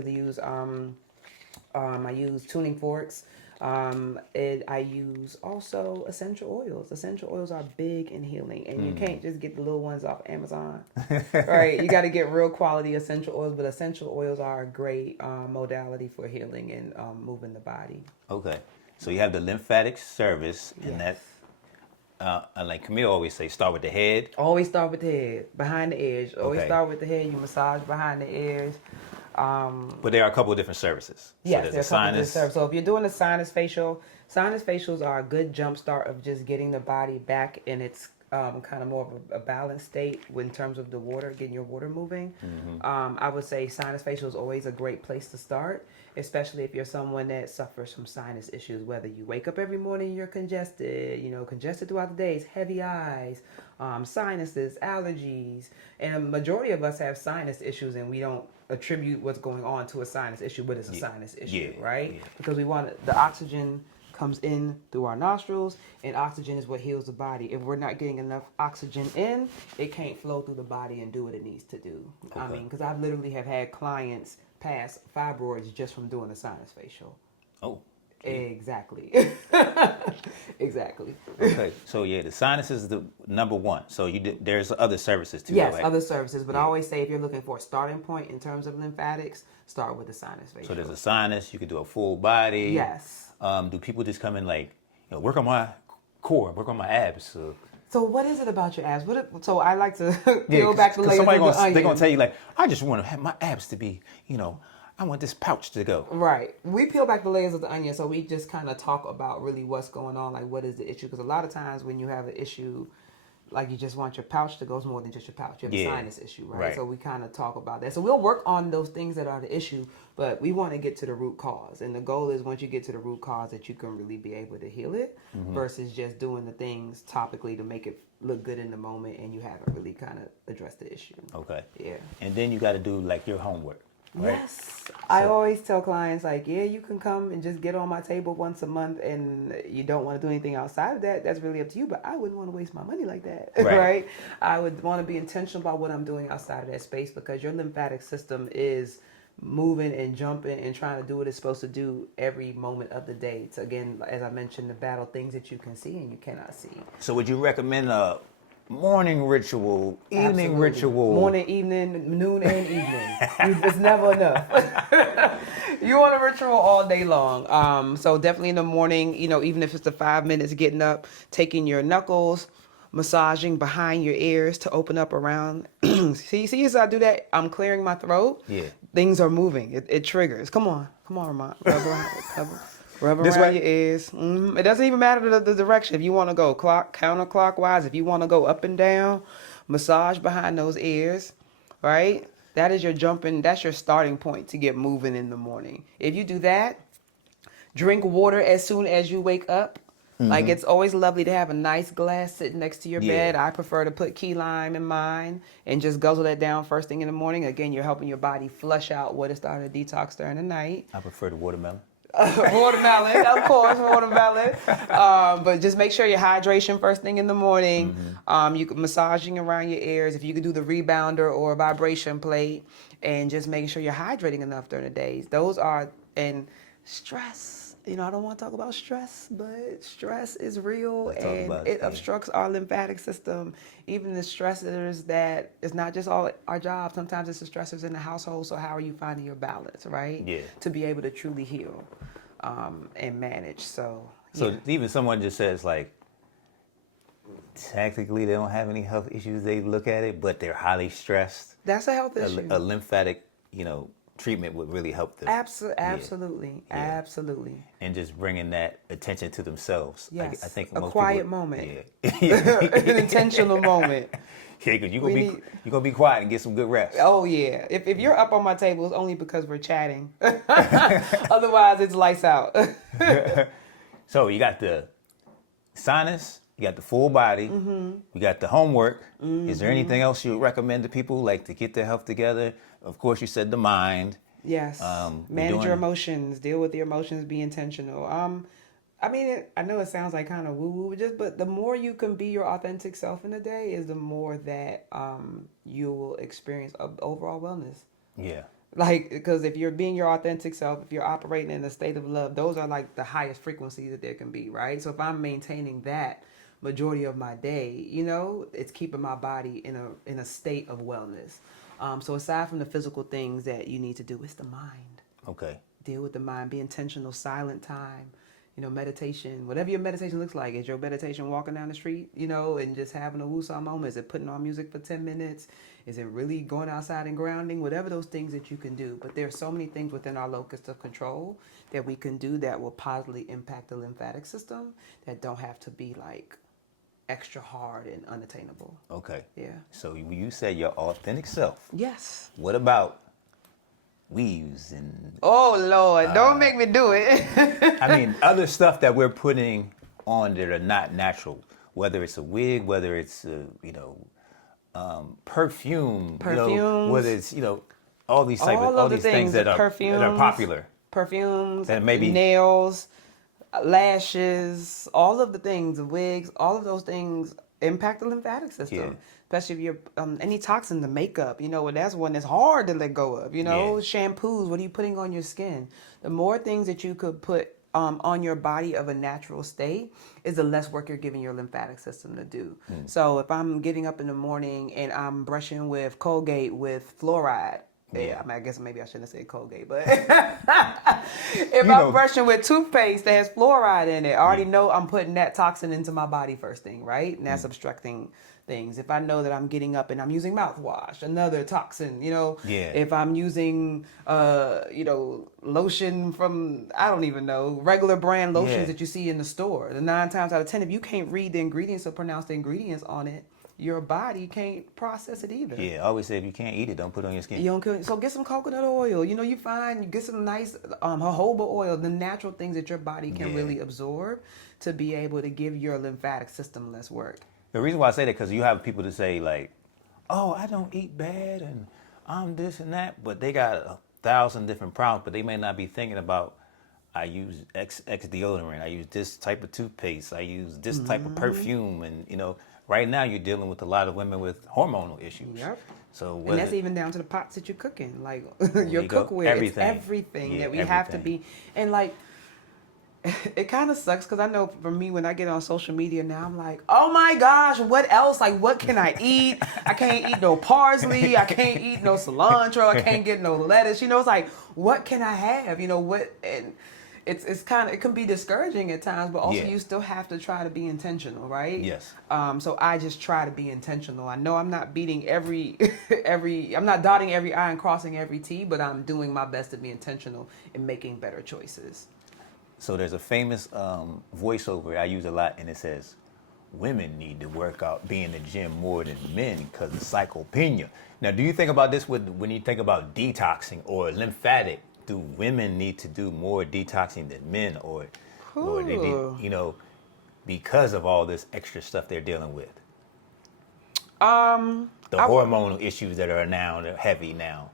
I use tuning forks. I use also essential oils. Essential oils are big in healing, and you can't just get the little ones off Amazon, right? You got to get real quality essential oils, but essential oils are a great modality for healing and moving the body. Okay, so you have the lymphatic service, and that, like Camille always say, start with the head. Always start with the head, behind the ears. Always Okay. start with the head. You massage behind the ears. But there are a couple of different services. Yes, so there's there's a sinus. So if you're doing a sinus facials are a good jump start of just getting the body back in its kind of more of a balanced state in terms of the water, getting your water moving. I would say sinus facial is always a great place to start, especially if you're someone that suffers from sinus issues, whether you wake up every morning, you're congested, congested throughout the days, heavy eyes, sinuses, allergies. And a majority of us have sinus issues, and we don't attribute what's going on to a sinus issue, but it's a sinus issue, right? Yeah. Because we want the oxygen comes in through our nostrils, and oxygen is what heals the body. If we're not getting enough oxygen in, it can't flow through the body and do what it needs to do. Okay. I mean, because I literally have had clients pass fibroids just from doing a sinus facial. Oh. Exactly. Exactly. Okay, so the sinus is the number one. So there's other services too. Yes, other services, but I always say if you're looking for a starting point in terms of lymphatics, start with the sinus facial. So there's a sinus. You could do a full body. Yes. Do people just come in like, work on my core, work on my abs? So what is it about your abs? So I like to peel back the layers of the onion. They're gonna tell you like, I just want to have my abs to be, I want this pouch to go. Right. We peel back the layers of the onion, so we just kind of talk about really what's going on, like what is the issue. Because a lot of times when you have an issue, like you just want your pouch to go more than just your pouch. You have a sinus issue, right? Right. So we kind of talk about that. So we'll work on those things that are the issue, but we want to get to the root cause. And the goal is once you get to the root cause that you can really be able to heal it versus just doing the things topically to make it look good in the moment and you haven't really kind of addressed the issue. Okay. Yeah. And then you got to do like your homework. Right? Yes. I always tell clients like, yeah, you can come and just get on my table once a month and you don't want to do anything outside of that. That's really up to you, but I wouldn't want to waste my money like that, right? I would want to be intentional about what I'm doing outside of that space because your lymphatic system is moving and jumping and trying to do what it's supposed to do every moment of the day. It's, again, as I mentioned, to battle things that you can see and you cannot see. So would you recommend a morning ritual, evening Absolutely. ritual? Morning, evening, noon, and evening. It's never enough. You want a ritual all day long. So definitely in the morning, even if it's the 5 minutes getting up, taking your knuckles, massaging behind your ears to open up around. See as I do that, I'm clearing my throat. Yeah. Things are moving. It triggers. Come on, Ramon. Rub This around way? your ears. It doesn't even matter the direction. If you want to go counterclockwise, if you want to go up and down, massage behind those ears, right? That is that's your starting point to get moving in the morning. If you do that, drink water as soon as you wake up. Like it's always lovely to have a nice glass sitting next to your bed. I prefer to put key lime in mine and just guzzle that down first thing in the morning. Again, you're helping your body flush out what is starting to detox during the night. I prefer the watermelon. Watermelon, of course, watermelon. But just make sure your hydration first thing in the morning. You can massaging around your ears. If you could do the rebounder or vibration plate, and just making sure you're hydrating enough during the days. Those are, and stress. I don't want to talk about stress, but stress is real and it obstructs our lymphatic system. Even the stressors that it's not just all our job. Sometimes it's the stressors in the household. So how are you finding your balance, right? Yeah. To be able to truly heal and manage. So even someone just says like, technically they don't have any health issues. They look at it, but they're highly stressed. That's a health issue. A lymphatic, treatment would really help them. Absolutely. And just bringing that attention to themselves. Yes. I think a most quiet people, moment. Yeah. An intentional moment. Yeah, because you're gonna be quiet and get some good rest. Oh yeah. If you're up on my table, it's only because we're chatting. Otherwise, it's lights out. So you got the sinus, you got the full body, you got the homework. Is there anything else you would recommend to people, like to get their health together? Of course, you said the mind. Yes. Manage your emotions. Deal with your emotions. Be intentional. I know it sounds like kind of woo-woo, but the more you can be your authentic self in a day is the more that you will experience overall wellness. Yeah. Like, because if you're being your authentic self, if you're operating in a state of love, those are like the highest frequencies that there can be, right? So if I'm maintaining that majority of my day, it's keeping my body in a state of wellness. So aside from the physical things that you need to do, it's the mind. Okay. Deal with the mind. Be intentional. Silent time. Meditation. Whatever your meditation looks like. Is your meditation walking down the street, and just having a woo-saw moment? Is it putting on music for 10 minutes? Is it really going outside and grounding? Whatever those things that you can do. But there are so many things within our locus of control that we can do that will positively impact the lymphatic system that don't have to be like extra hard and unattainable. Okay. Yeah. So you said your authentic self. Yes. What about weaves and... Oh, Lord. Don't make me do it. other stuff that we're putting on that are not natural, whether it's a wig, whether it's, perfume, Perfumes. whether it's, all these things that are popular. Perfumes, that maybe nails, lashes, all of the things, wigs, all of those things impact the lymphatic system. Yeah. Especially if you're any toxin, the makeup, that's one that's hard to let go of. Shampoos, what are you putting on your skin? The more things that you could put on your body of a natural state is the less work you're giving your lymphatic system to do. So if I'm getting up in the morning and I'm brushing with Colgate with fluoride, I guess maybe I shouldn't have said Colgate, but if I'm brushing with toothpaste that has fluoride in it, I already know I'm putting that toxin into my body first thing, right? And that's obstructing things. If I know that I'm getting up and I'm using mouthwash, another toxin, if I'm using, lotion from, I don't even know, regular brand lotions that you see in the store, the 9 times out of 10, if you can't read the ingredients or pronounce the ingredients on it, your body can't process it either. Yeah, I always say if you can't eat it, don't put it on your skin. You don't, so get some coconut oil. You know, you get some nice jojoba oil, the natural things that your body can really absorb to be able to give your lymphatic system less work. The reason why I say that, because you have people that say like, oh, I don't eat bad and I'm this and that, but they got 1,000 different problems, but they may not be thinking about, I use X deodorant, I use this type of toothpaste, I use this type of perfume, and you know, right now you're dealing with a lot of women with hormonal issues. Yep. So and that's even down to the pots that you're cooking, like your you go. cookware, everything that we have to be, and like, it kind of sucks because I know for me when I get on social media now, I'm like, oh my gosh, what else? Like, what can I eat? I can't eat no parsley. I can't eat no cilantro. I can't get no lettuce. You know, it's like, what can I have? You know, what? And it's kind of, it can be discouraging at times, but also you still have to try to be intentional, right? Yes. So I just try to be intentional. I know I'm not beating I'm not dotting every I and crossing every T, but I'm doing my best to be intentional in making better choices. So there's a famous voiceover I use a lot, and it says, women need to work out, be in the gym more than men because of sarcopenia. Now, do you think about this when you think about detoxing or lymphatic? Do women need to do more detoxing than men, or they need, you know, because of all this extra stuff they're dealing with? The hormonal issues that are now, they're heavy now.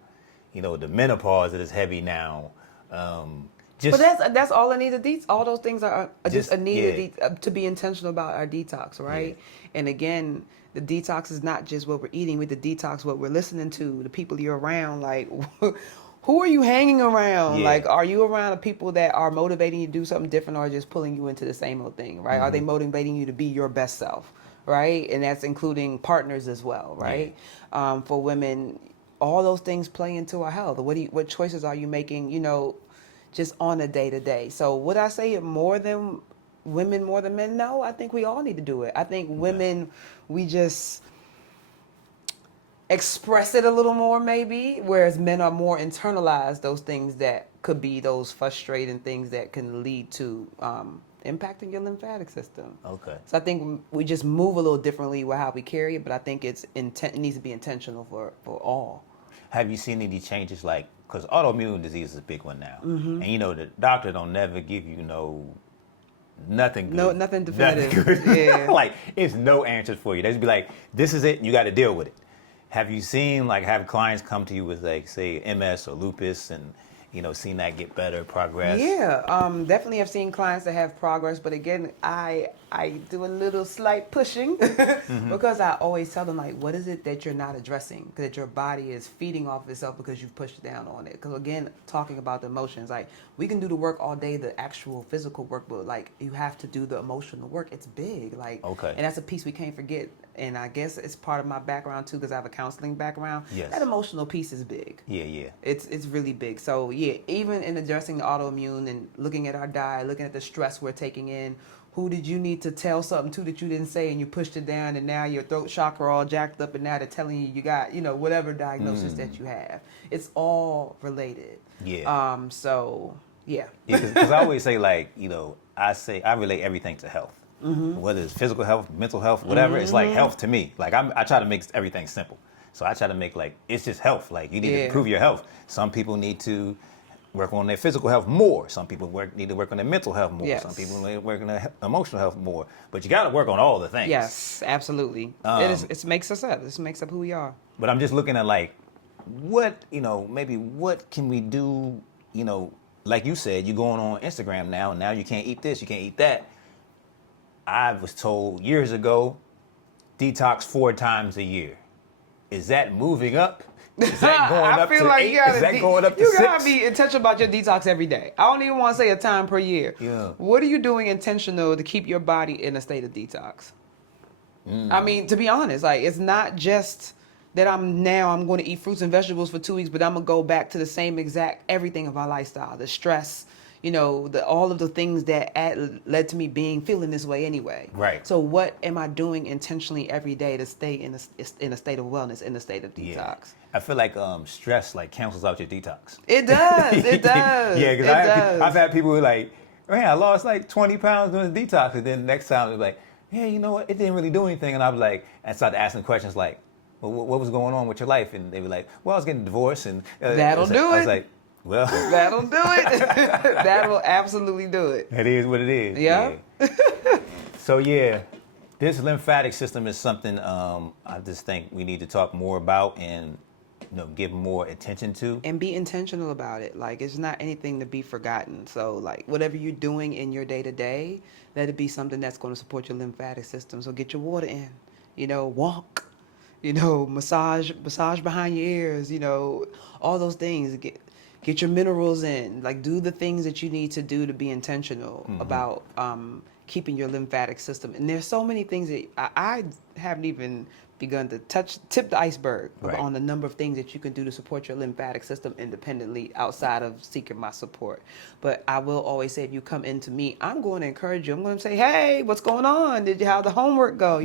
You know, the menopause that is heavy now. But that's all I need to detox. All those things are just a need to be intentional about our detox, right? Yeah. And again, the detox is not just what we're eating. We the detox what we're listening to, the people you're around. Like, who are you hanging around? Yeah. Like, are you around the people that are motivating you to do something different, or just pulling you into the same old thing, right? Mm-hmm. Are they motivating you to be your best self, right? And that's including partners as well, right? Yeah. For women, all those things play into our health. What choices are you making? You know, just on a day-to-day. So would I say it more than women, more than men? No, I think we all need to do it. I think women, we just express it a little more maybe, whereas men are more internalized those things that could be those frustrating things that can lead to impacting your lymphatic system. Okay. So I think we just move a little differently with how we carry it, but I think it needs to be intentional for all. Have you seen any changes, like, because autoimmune disease is a big one now, and you know the doctor don't never give you nothing good. No, nothing definitive. Nothing good. Yeah. Like, it's no answers for you. They just be like, this is it, and you got to deal with it. Have you seen, like, have clients come to you with, like, say, MS or lupus, and you know, seen that get better, progress? Yeah, definitely have seen clients that have progress, but again, I do a little slight pushing because I always tell them, like, what is it that you're not addressing, that your body is feeding off itself because you've pushed down on it? Because again, talking about the emotions, like, we can do the work all day, the actual physical work, but like, you have to do the emotional work. It's big, like, and that's a piece we can't forget. And I guess it's part of my background too, because I have a counseling background. Yes. That emotional piece is big. Yeah. It's really big. So yeah, even in addressing the autoimmune and looking at our diet, looking at the stress we're taking in, who did you need to tell something to that you didn't say and you pushed it down, and now your throat chakra all jacked up, and now they're telling you got, you know, whatever diagnosis that you have. It's all related. Yeah. So yeah. Because I always say, like, you know, I relate everything to health. Mm-hmm. Whether it's physical health, mental health, whatever, it's like health to me. Like, I try to make everything simple. So I try to make, like, it's just health. Like, you need to improve your health. Some people need to work on their physical health more. Some people need to work on their mental health more. Yes. Some people need to work on their emotional health more. But you got to work on all the things. Yes, absolutely. It makes us up. This makes up who we are. But I'm just looking at, like, what, you know, maybe what can we do, you know, like you said, you're going on Instagram now, and now you can't eat this, you can't eat that. I was told years ago, detox 4 times a year. Is that moving up? Is that going up to 8? Is that going up to 6? You gotta be intentional about your detox every day. I don't even want to say a time per year. Yeah. What are you doing intentional to keep your body in a state of detox? I mean, to be honest, like, it's not just that I'm going to eat fruits and vegetables for 2 weeks, but I'm gonna go back to the same exact everything of our lifestyle, the stress, you know, all of the things that led to me feeling this way anyway. Right. So what am I doing intentionally every day to stay in a state of wellness, in a state of detox? Yeah. I feel like stress, like, cancels out your detox. It does. It does. Yeah, because I've had people who are like, man, I lost like 20 pounds doing the detox, and then next time they're like, yeah, you know what, it didn't really do anything. And I was like, I started asking questions like, well, what was going on with your life? And they were like, well, I was getting divorced. And That'll do I was it. like, well, That'll do it. That will absolutely do it. it is what it is. Yeah. So yeah, this lymphatic system is something I just think we need to talk more about and give more attention to. And be intentional about it. Like, it's not anything to be forgotten. So like whatever you're doing in your day to day, let it be something that's going to support your lymphatic system. So get your water in, walk, massage behind your ears, all those things. Get your minerals in. Like, do the things that you need to do to be intentional about keeping your lymphatic system. And there's so many things that I haven't even begun to tip the iceberg on the number of things that you can do to support your lymphatic system independently outside of seeking my support. But I will always say, if you come into me, I'm going to encourage you. I'm going to say, hey, what's going on? How the homework go?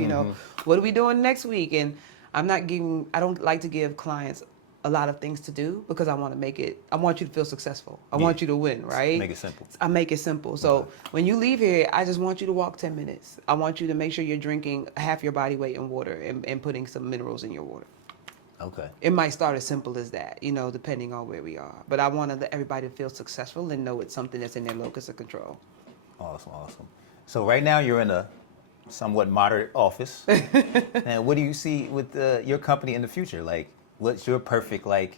What are we doing next week? And I don't like to give clients a lot of things to do because I want you to feel successful. I want you to win, right? Make it simple. I make it simple. So when you leave here, I just want you to walk 10 minutes. I want you to make sure you're drinking half your body weight in water and putting some minerals in your water. Okay. It might start as simple as that, depending on where we are. But I want to let everybody feel successful and know it's something that's in their locus of control. Awesome. So right now you're in a somewhat moderate office. And what do you see with your company in the future? Like, what's your perfect, a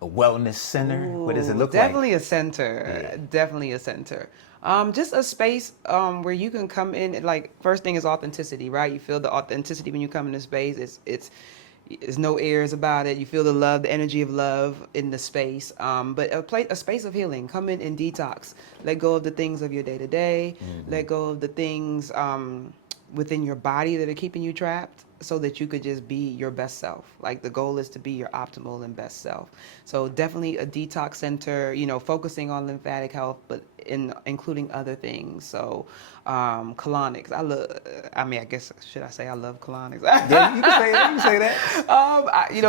wellness center? What does it look definitely like? A center. Yeah. Definitely a center. Just a space where you can come in. Like, first thing is authenticity, right? You feel the authenticity when you come into space. It's no airs about it. You feel the love, the energy of love in the space. But a space of healing. Come in and detox. Let go of the things of your day to day. Let go of the things within your body that are keeping you trapped, so that you could just be your best self. Like, the goal is to be your optimal and best self. So definitely a detox center, focusing on lymphatic health, but including other things. So colonics. I guess, should I say I love colonics? Yeah, you can say that.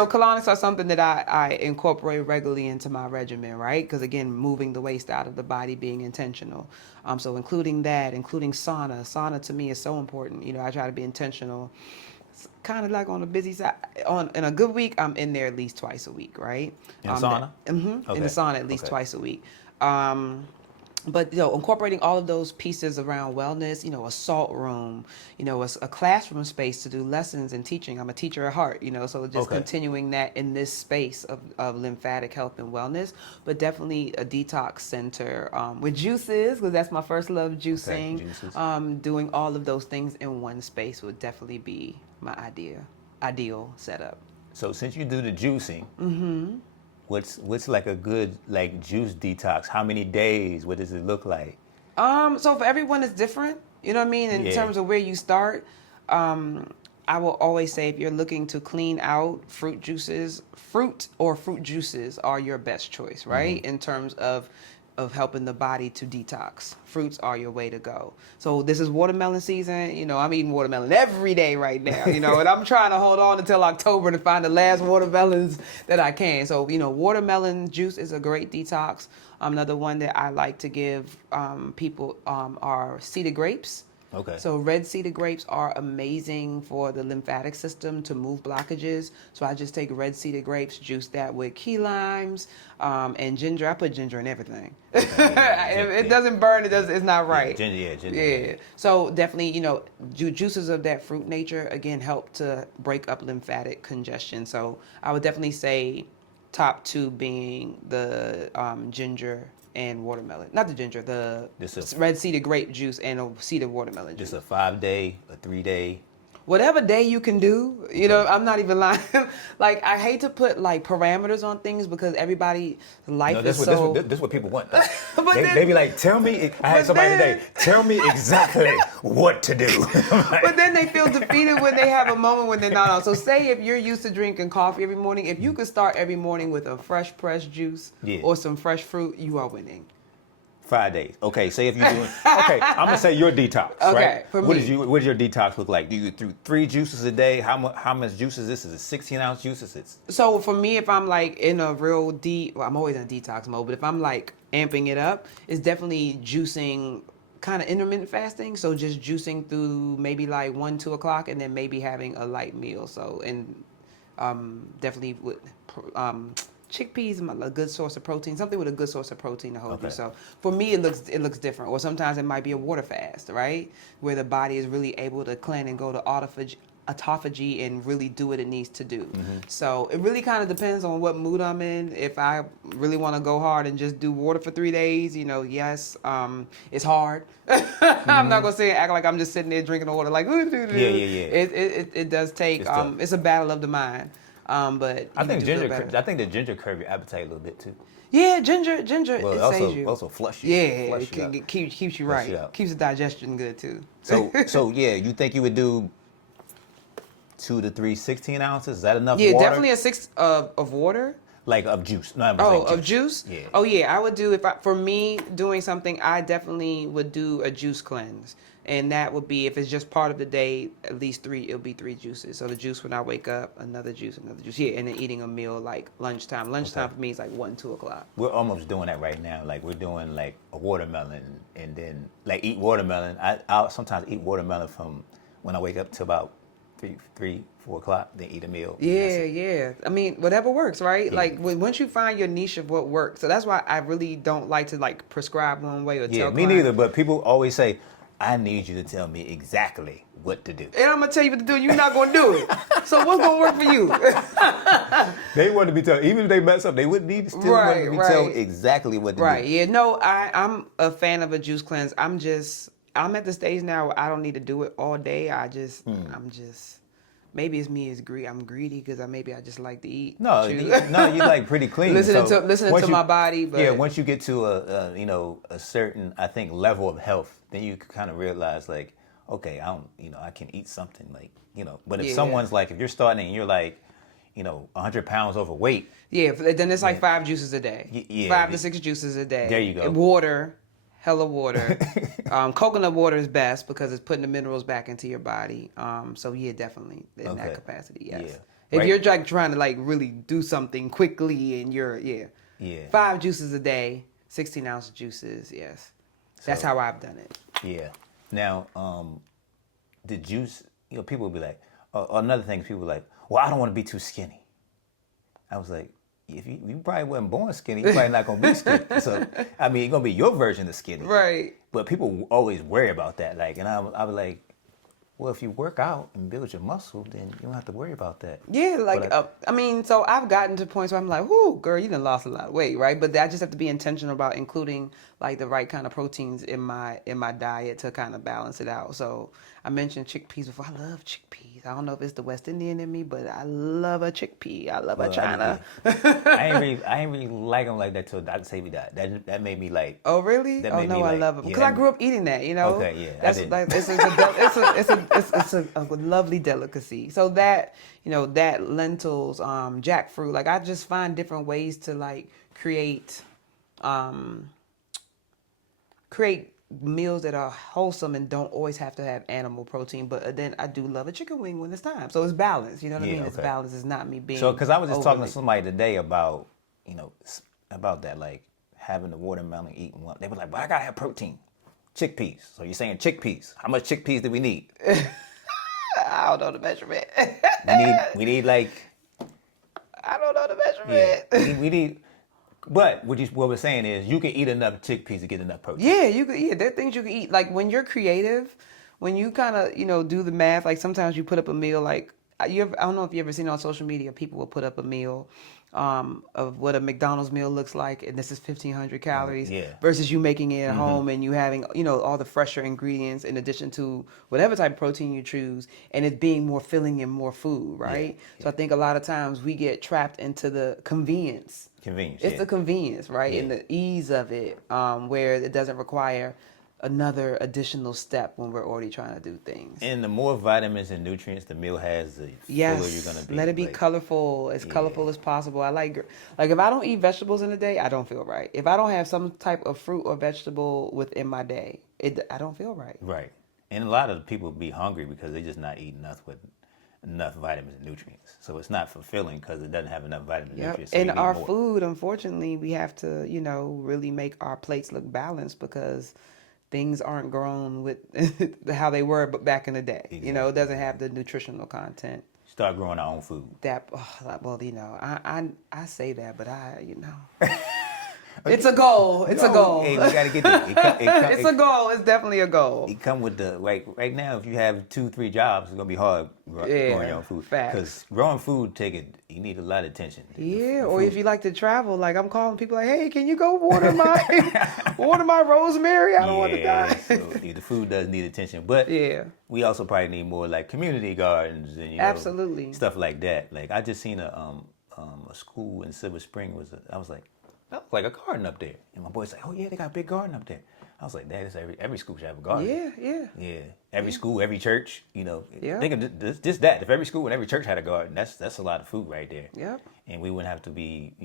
Colonics are something that I incorporate regularly into my regimen, right? Because again, moving the waste out of the body, being intentional. So including sauna. Sauna to me is so important. I try to be intentional. It's kind of like on the busy side. In a good week, I'm in there at least twice a week, right? In sauna? Okay. In the sauna at least twice a week. But incorporating all of those pieces around wellness, a salt room, a classroom space to do lessons and teaching. I'm a teacher at heart, so just continuing that in this space of lymphatic health and wellness, but definitely a detox center with juices, because that's my first love, juicing. Juices. Doing all of those things in one space would definitely be my ideal setup. So since you do the juicing, what's like a good juice detox? How many days? What does it look like? So for everyone it's different. You know what I mean? In terms of where you start, I will always say, if you're looking to clean out fruit juices are your best choice, right? In terms of helping the body to detox. Fruits are your way to go. So this is watermelon season. I'm eating watermelon every day right now, and I'm trying to hold on until October to find the last watermelons that I can. So, watermelon juice is a great detox. Another one that I like to give people are seeded grapes. Okay. So red seeded grapes are amazing for the lymphatic system to move blockages. So I just take red seeded grapes, juice that with key limes and ginger. I put ginger in everything. It doesn't burn. It's not right. Ginger. Yeah. So definitely, juices of that fruit nature, again, help to break up lymphatic congestion. So I would definitely say top two being the ginger and watermelon. Not the ginger, the red seeded grape juice and a seeded watermelon juice. Just a 5-day, a 3-day. Whatever day you can do, I'm not even lying. I hate to put parameters on things because everybody's life is so. This is what people want. They be like, tell me. I had somebody today. Tell me exactly what to do. But then they feel defeated when they have a moment when they're not on. So say if you're used to drinking coffee every morning, if you could start every morning with a fresh pressed juice or some fresh fruit, you are winning. 5 days. Okay, say if you're doing. Okay, I'm gonna say your detox. Okay, right? What does your detox look like? Do you do 3 juices a day? How much juice is this? Is it 16-ounce juices? So for me, if I'm in a real deep, I'm always in detox mode. But if I'm amping it up, it's definitely juicing kind of intermittent fasting, so just juicing through maybe like 1, 2 o'clock, and then maybe having a light meal. So and definitely with chickpeas, a good source of protein, something with a good source of protein to hold you. So for me, it looks different. Or sometimes it might be a water fast, right, where the body is really able to cleanse and go to autophagy and really do what it needs to do. So it really kind of depends on what mood I'm in. If I really want to go hard and just do water for 3 days, yes, it's hard. I'm not gonna act like I'm just sitting there drinking water like It does take it's a battle of the mind. But I think the ginger curb your appetite a little bit too. Yeah, ginger. Well, it saves you. Also flush you. Yeah, it keeps you right. Keeps the digestion good too. So yeah, you think you would do 2 to 3 16 ounces? Is that enough? Yeah, water? definitely a 6 of water. Like of juice. No, of juice? Yeah. Oh yeah, I would do for me doing something, I definitely would do a juice cleanse. And that would be, if it's just part of the day, at least 3, it'll be 3 juices. So the juice when I wake up, another juice. Yeah, and then eating a meal like lunchtime. Lunchtime for me is like 1, 2 o'clock. We're almost doing that right now. Like we're doing like a watermelon and then like eat watermelon. I'll sometimes eat watermelon from when I wake up to about 3, 4 o'clock, then eat a meal. Yeah. I mean, whatever works, right? Yeah. Like once you find your niche of what works. So that's why I really don't like to like prescribe one way or tell me neither. But people always say, I need you to tell me exactly what to do. And I'm going to tell you what to do, and you're not going to do it. So what's going to work for you? They want to be told, even if they mess up, they would need to still want to be told exactly what to do. Right, yeah. No, I'm a fan of a juice cleanse. I'm at the stage now where I don't need to do it all day. Maybe it's me, I'm greedy because I just like to eat. No, you like pretty clean. listening to my body. But yeah, once you get to a certain, I think, level of health, then you kind of realize like, okay, I can eat something like, But if someone's like, if you're starting and you're like, 100 pounds overweight. Yeah, then it's like 5 juices a day. 5 to 6 juices a day. There you go. And water. Hella water. Coconut water is best because it's putting the minerals back into your body. So yeah, definitely in that capacity. Yes. Yeah. If you're like trying to like really do something quickly and you're 5 juices a day, 16 ounce juices. Yes, that's how I've done it. Yeah. Now, the juice. People will be like, another thing. People are like, well, I don't want to be too skinny. I was like, if you probably wasn't born skinny, you're probably not going to be skinny. So, I mean, it's going to be your version of skinny. Right. But people always worry about that. Like, and I was like, well, if you work out and build your muscle, then you don't have to worry about that. Yeah, like, so I've gotten to points where I'm like, whoo, girl, you done lost a lot of weight, right? But I just have to be intentional about including, like, the right kind of proteins in my diet to kind of balance it out. So I mentioned chickpeas before. I love chickpeas. I don't know if it's the West Indian in me, but I love a chickpea. I love a china. I ain't really like them like that till Dr. Savy died. That made me like. Oh really? Oh no, I love them because I grew up eating that. Okay, yeah. That's like it's a lovely delicacy. So that that lentils, jackfruit. Like I just find different ways to like create meals that are wholesome and don't always have to have animal protein, but then I do love a chicken wing when it's time. So it's balanced, you know what I mean? Okay. It's balanced. It's not me being because I was just talking to somebody today about, about that, like having the watermelon, eating one. They were like, well, I gotta have protein. Chickpeas. So you're saying chickpeas. How much chickpeas do we need? I don't know the measurement. we need like... I don't know the measurement. Yeah, we need... But what we're saying is you can eat enough chickpeas to get enough protein. Yeah, you could. Yeah, there are things you can eat. Like when you're creative, when you kind of do the math. Like sometimes you put up a meal. Like I don't know if you ever seen on social media, people will put up a meal of what a McDonald's meal looks like, and this is 1,500 calories versus you making it at home and you having all the fresher ingredients in addition to whatever type of protein you choose, and it being more filling and more food, right? So I think a lot of times we get trapped into the convenience. It's the convenience, right? And the ease of it, where it doesn't require another additional step when we're already trying to do things. And the more vitamins and nutrients the meal has, the fuller you're gonna be. Let it be colorful, as colorful as possible. I like if I don't eat vegetables in a day, I don't feel right. If I don't have some type of fruit or vegetable within my day, I don't feel right. Right. And a lot of people be hungry because they're just not eating enough vitamins and nutrients. So it's not fulfilling because it doesn't have enough vitamins and nutrients. So and our food, unfortunately, we have to, really make our plates look balanced because things aren't grown with how they were back in the day. Exactly. You know, it doesn't have the nutritional content. Start growing our own food. Well, you know, I say that, but you know. It's a goal. It's a goal. Hey, we gotta get there. It's a goal. It's definitely a goal. It come with the right now. If you have 2-3 jobs, it's gonna be hard growing your own food. Facts. Because growing food you need a lot of attention. Yeah, or if you like to travel, like I'm calling people like, hey, can you go water my rosemary? I don't want to die. So the food does need attention, but we also probably need more like community gardens and absolutely stuff like that. Like I just seen a school in Silver Spring I was like. That was like a garden up there. And my boy's like, oh, yeah, they got a big garden up there. I was like, Dad, every school should have a garden. Yeah. Every school, every church, you know. Yeah. Think of just that. If every school and every church had a garden, that's a lot of food right there. Yep. And we wouldn't have to be,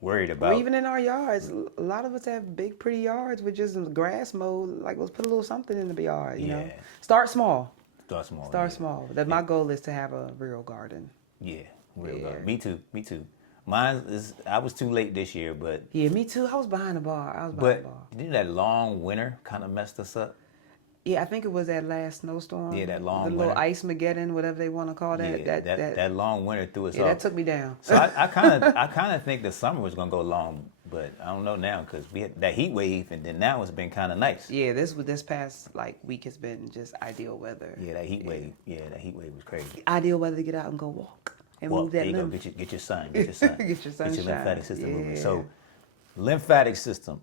worried about. Or even in our yards, a lot of us have big, pretty yards with just grass mowed. Like, let's put a little something in the yard, you know. Start small. Start small. My goal is to have a real garden. Yeah, real garden. Me too. I was too late this year, but... Yeah, me too. I was behind the bar. But didn't that long winter kind of messed us up? Yeah, I think it was that last snowstorm. Yeah, that long winter. The little ice-mageddon, whatever they want to call that. Yeah, that long winter threw us off. Yeah, that took me down. So I kind of think the summer was going to go long, but I don't know now because we had that heat wave, and then now it's been kind of nice. Yeah, this past week has been just ideal weather. Yeah, that heat wave. Yeah, that heat wave was crazy. Ideal weather to get out and go walk. And move that there you lymph. go. Get your sun. Get your sunshine. Get your lymphatic system moving. So, lymphatic system,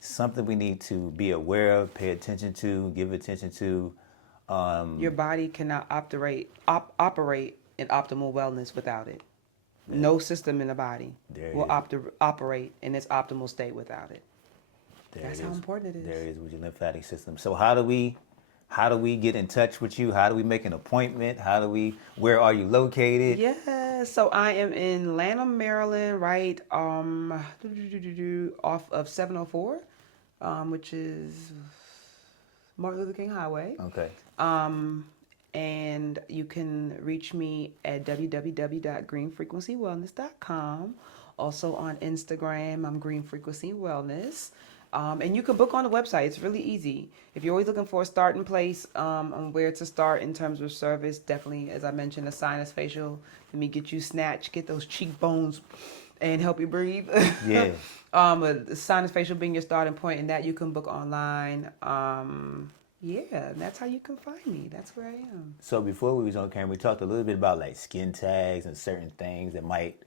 something we need to be aware of, pay attention to, give attention to. Your body cannot operate in optimal wellness without it. Yeah. No system in the body will operate in its optimal state without it. That's how important it is. There it is with your lymphatic system. So how do we get in touch with you? How do we make an appointment? Where are you located? Yeah, so I am in Lanham, Maryland, right off of 704, which is Martin Luther King Highway. Okay. And you can reach me at www.greenfrequencywellness.com. Also on Instagram, I'm Green Frequency Wellness. And you can book on the website. It's really easy. If you're always looking for a starting place on where to start in terms of service, definitely, as I mentioned, a sinus facial. Let me get you snatched, get those cheekbones, and help you breathe. Yeah. A sinus facial being your starting point, and that you can book online. Yeah, and that's how you can find me. That's where I am. So before we was on camera, we talked a little bit about like skin tags and certain things that might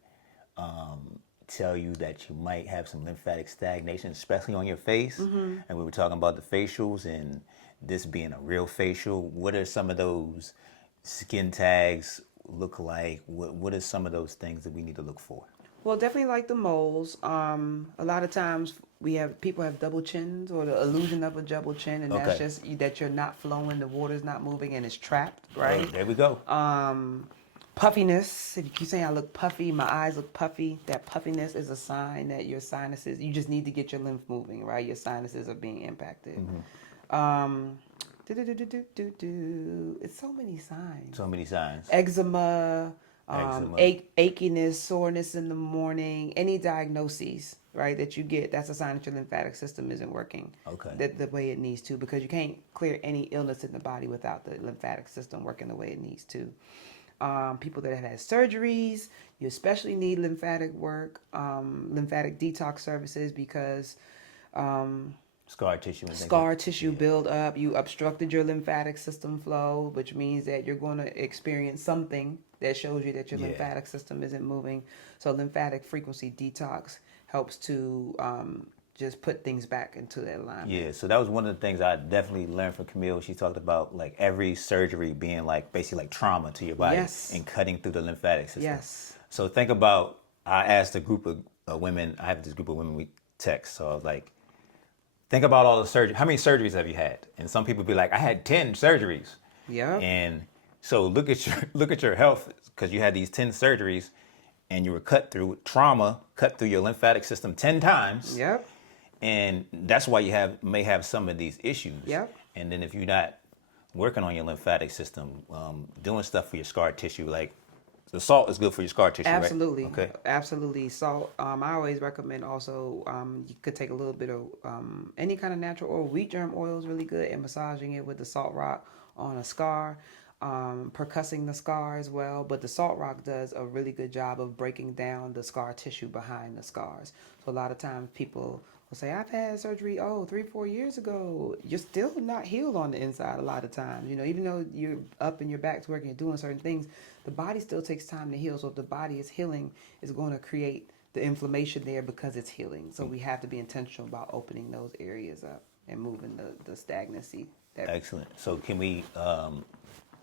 tell you that you might have some lymphatic stagnation, especially on your face. Mm-hmm. And we were talking about the facials and this being a real facial. What are some of those skin tags look like? What are some of those things that we need to look for? Well, definitely like the moles. A lot of times people have double chins or the illusion of a double chin, and that's just that you're not flowing, the water's not moving, and it's trapped, right? There we go. Puffiness. If you keep saying I look puffy, my eyes look puffy, that puffiness is a sign that your sinuses, you just need to get your lymph moving, right? Your sinuses are being impacted. Mm-hmm. It's so many signs. Eczema. Achiness, soreness in the morning, any diagnoses, right, that you get, that's a sign that your lymphatic system isn't working the way it needs to, because you can't clear any illness in the body without the lymphatic system working the way it needs to. People that have had surgeries, you especially need lymphatic work, lymphatic detox services, because scar tissue build up. You obstructed your lymphatic system flow, which means that you're going to experience something that shows you that your lymphatic system isn't moving. So lymphatic frequency detox helps to just put things back into that alignment. Yeah, so that was one of the things I definitely learned from Camille. She talked about like every surgery being like basically like trauma to your body and cutting through the lymphatic system. Yes. So think about, I asked a group of women, I have this group of women we text, so I was like, think about all the surgery. How many surgeries have you had? And some people be like, I had 10 surgeries. Yeah. And so look at your health, because you had these 10 surgeries and you were cut through your lymphatic system 10 times. Yep. And that's why you may have some of these issues. Yep. And then if you're not working on your lymphatic system, doing stuff for your scar tissue, like the salt is good for your scar tissue, Absolutely. right? Okay. Absolutely. Salt. I always recommend also you could take a little bit of any kind of natural oil. Wheat germ oil is really good, and massaging it with the salt rock on a scar, percussing the scar as well. But the salt rock does a really good job of breaking down the scar tissue behind the scars. So a lot of times people will say, I've had surgery 3-4 years ago. You're still not healed on the inside a lot of times. You know, even though you're up and your back's working and doing certain things, the body still takes time to heal. So if the body is healing, it's going to create the inflammation there because it's healing. So we have to be intentional about opening those areas up and moving the stagnancy. Excellent. So can we,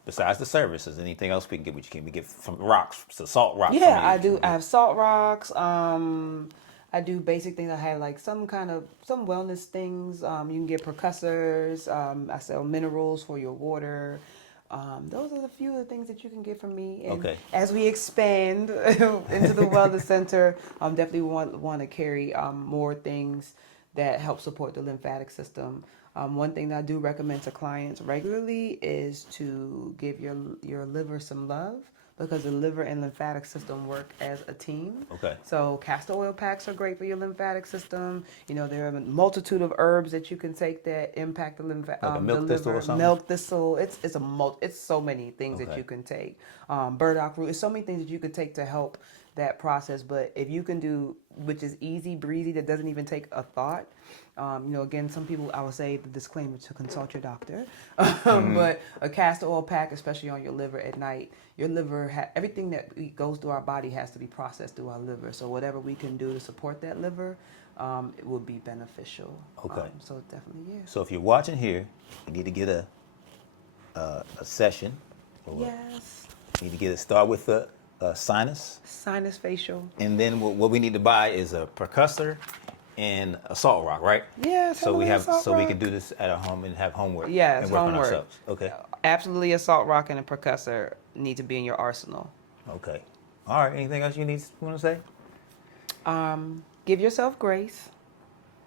besides the services, anything else we can get? Can we get from rocks, so salt rocks? Yeah, I do. I have salt rocks. I do basic things. I have like some wellness things. You can get percussors. I sell minerals for your water. Those are a few of the things that you can get from me. And okay. As we expand into the wellness center, definitely want to carry more things that help support the lymphatic system. One thing that I do recommend to clients regularly is to give your liver some love, because the liver and lymphatic system work as a team. Okay. So castor oil packs are great for your lymphatic system. You know, there are a multitude of herbs that you can take that impact the lymphatic. Like a milk thistle or something? Milk thistle. It's so many things that Okay. you can take. Burdock root. It's so many things that you can take to help that process. But if you can do, which is easy breezy, that doesn't even take a thought. Again, some people, I would say the disclaimer to consult your doctor. But a castor oil pack, especially on your liver at night, your liver, everything that goes through our body has to be processed through our liver. So whatever we can do to support that liver, it will be beneficial. Okay. So definitely, yeah. So if you're watching here, you need to get a session. Yes. You need to get a start with a sinus. Sinus facial. And then what we need to buy is a percussor and a salt rock, right? Yeah. So we totally can do this at our home and have homework. Yes, and work on homework. ourselves. Okay. Absolutely, a salt rock and a percussor need to be in your arsenal. Okay. All right. Anything else you want to say? Give yourself grace.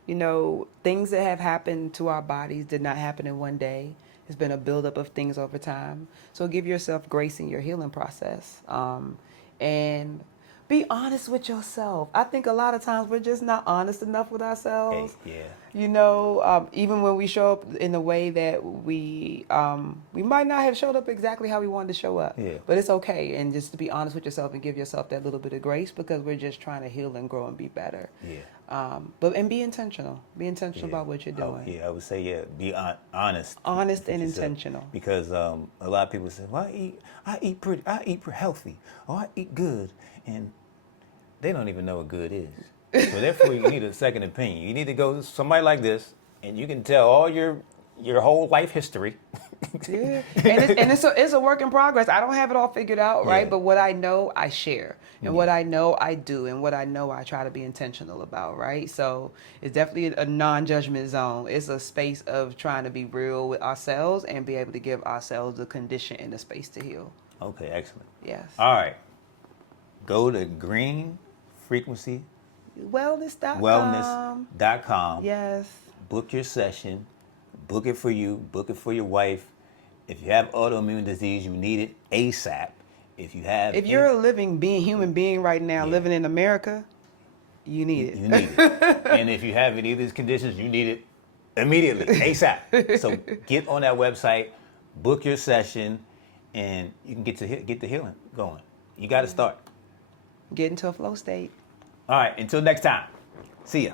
You know, things that have happened to our bodies did not happen in one day. It's been a buildup of things over time. So give yourself grace in your healing process. And be honest with yourself. I think a lot of times we're just not honest enough with ourselves. Hey, yeah. You know, even when we show up in a way that we might not have showed up exactly how we wanted to show up. Yeah. But it's okay. And just to be honest with yourself and give yourself that little bit of grace, because we're just trying to heal and grow and be better. Yeah. But be intentional. Be intentional about what you're doing. Yeah, I would say, be honest. Honest and yourself. intentional. Because a lot of people say, well, I eat pretty healthy, or I eat good, and they don't even know what good is. So therefore, you need a second opinion. You need to go to somebody like this, and you can tell all your whole life history. Yeah, and it's a work in progress. I don't have it all figured out, right? Yeah. But what I know, I share, and what I know, I do, and what I know, I try to be intentional about, right? So it's definitely a non-judgment zone. It's a space of trying to be real with ourselves and be able to give ourselves the condition and the space to heal. Okay, excellent. Yes. All right. Go to Green Frequency Wellness.com. Wellness.com. Yes. Book your session. Book it for you. Book it for your wife. If you have autoimmune disease, you need it ASAP. If you're a living human being right now, living in America, you need it. You need it. And if you have any of these conditions, you need it immediately, ASAP. So get on that website, book your session, and you can get the healing going. You got to start. Get into a flow state. All right. Until next time. See ya.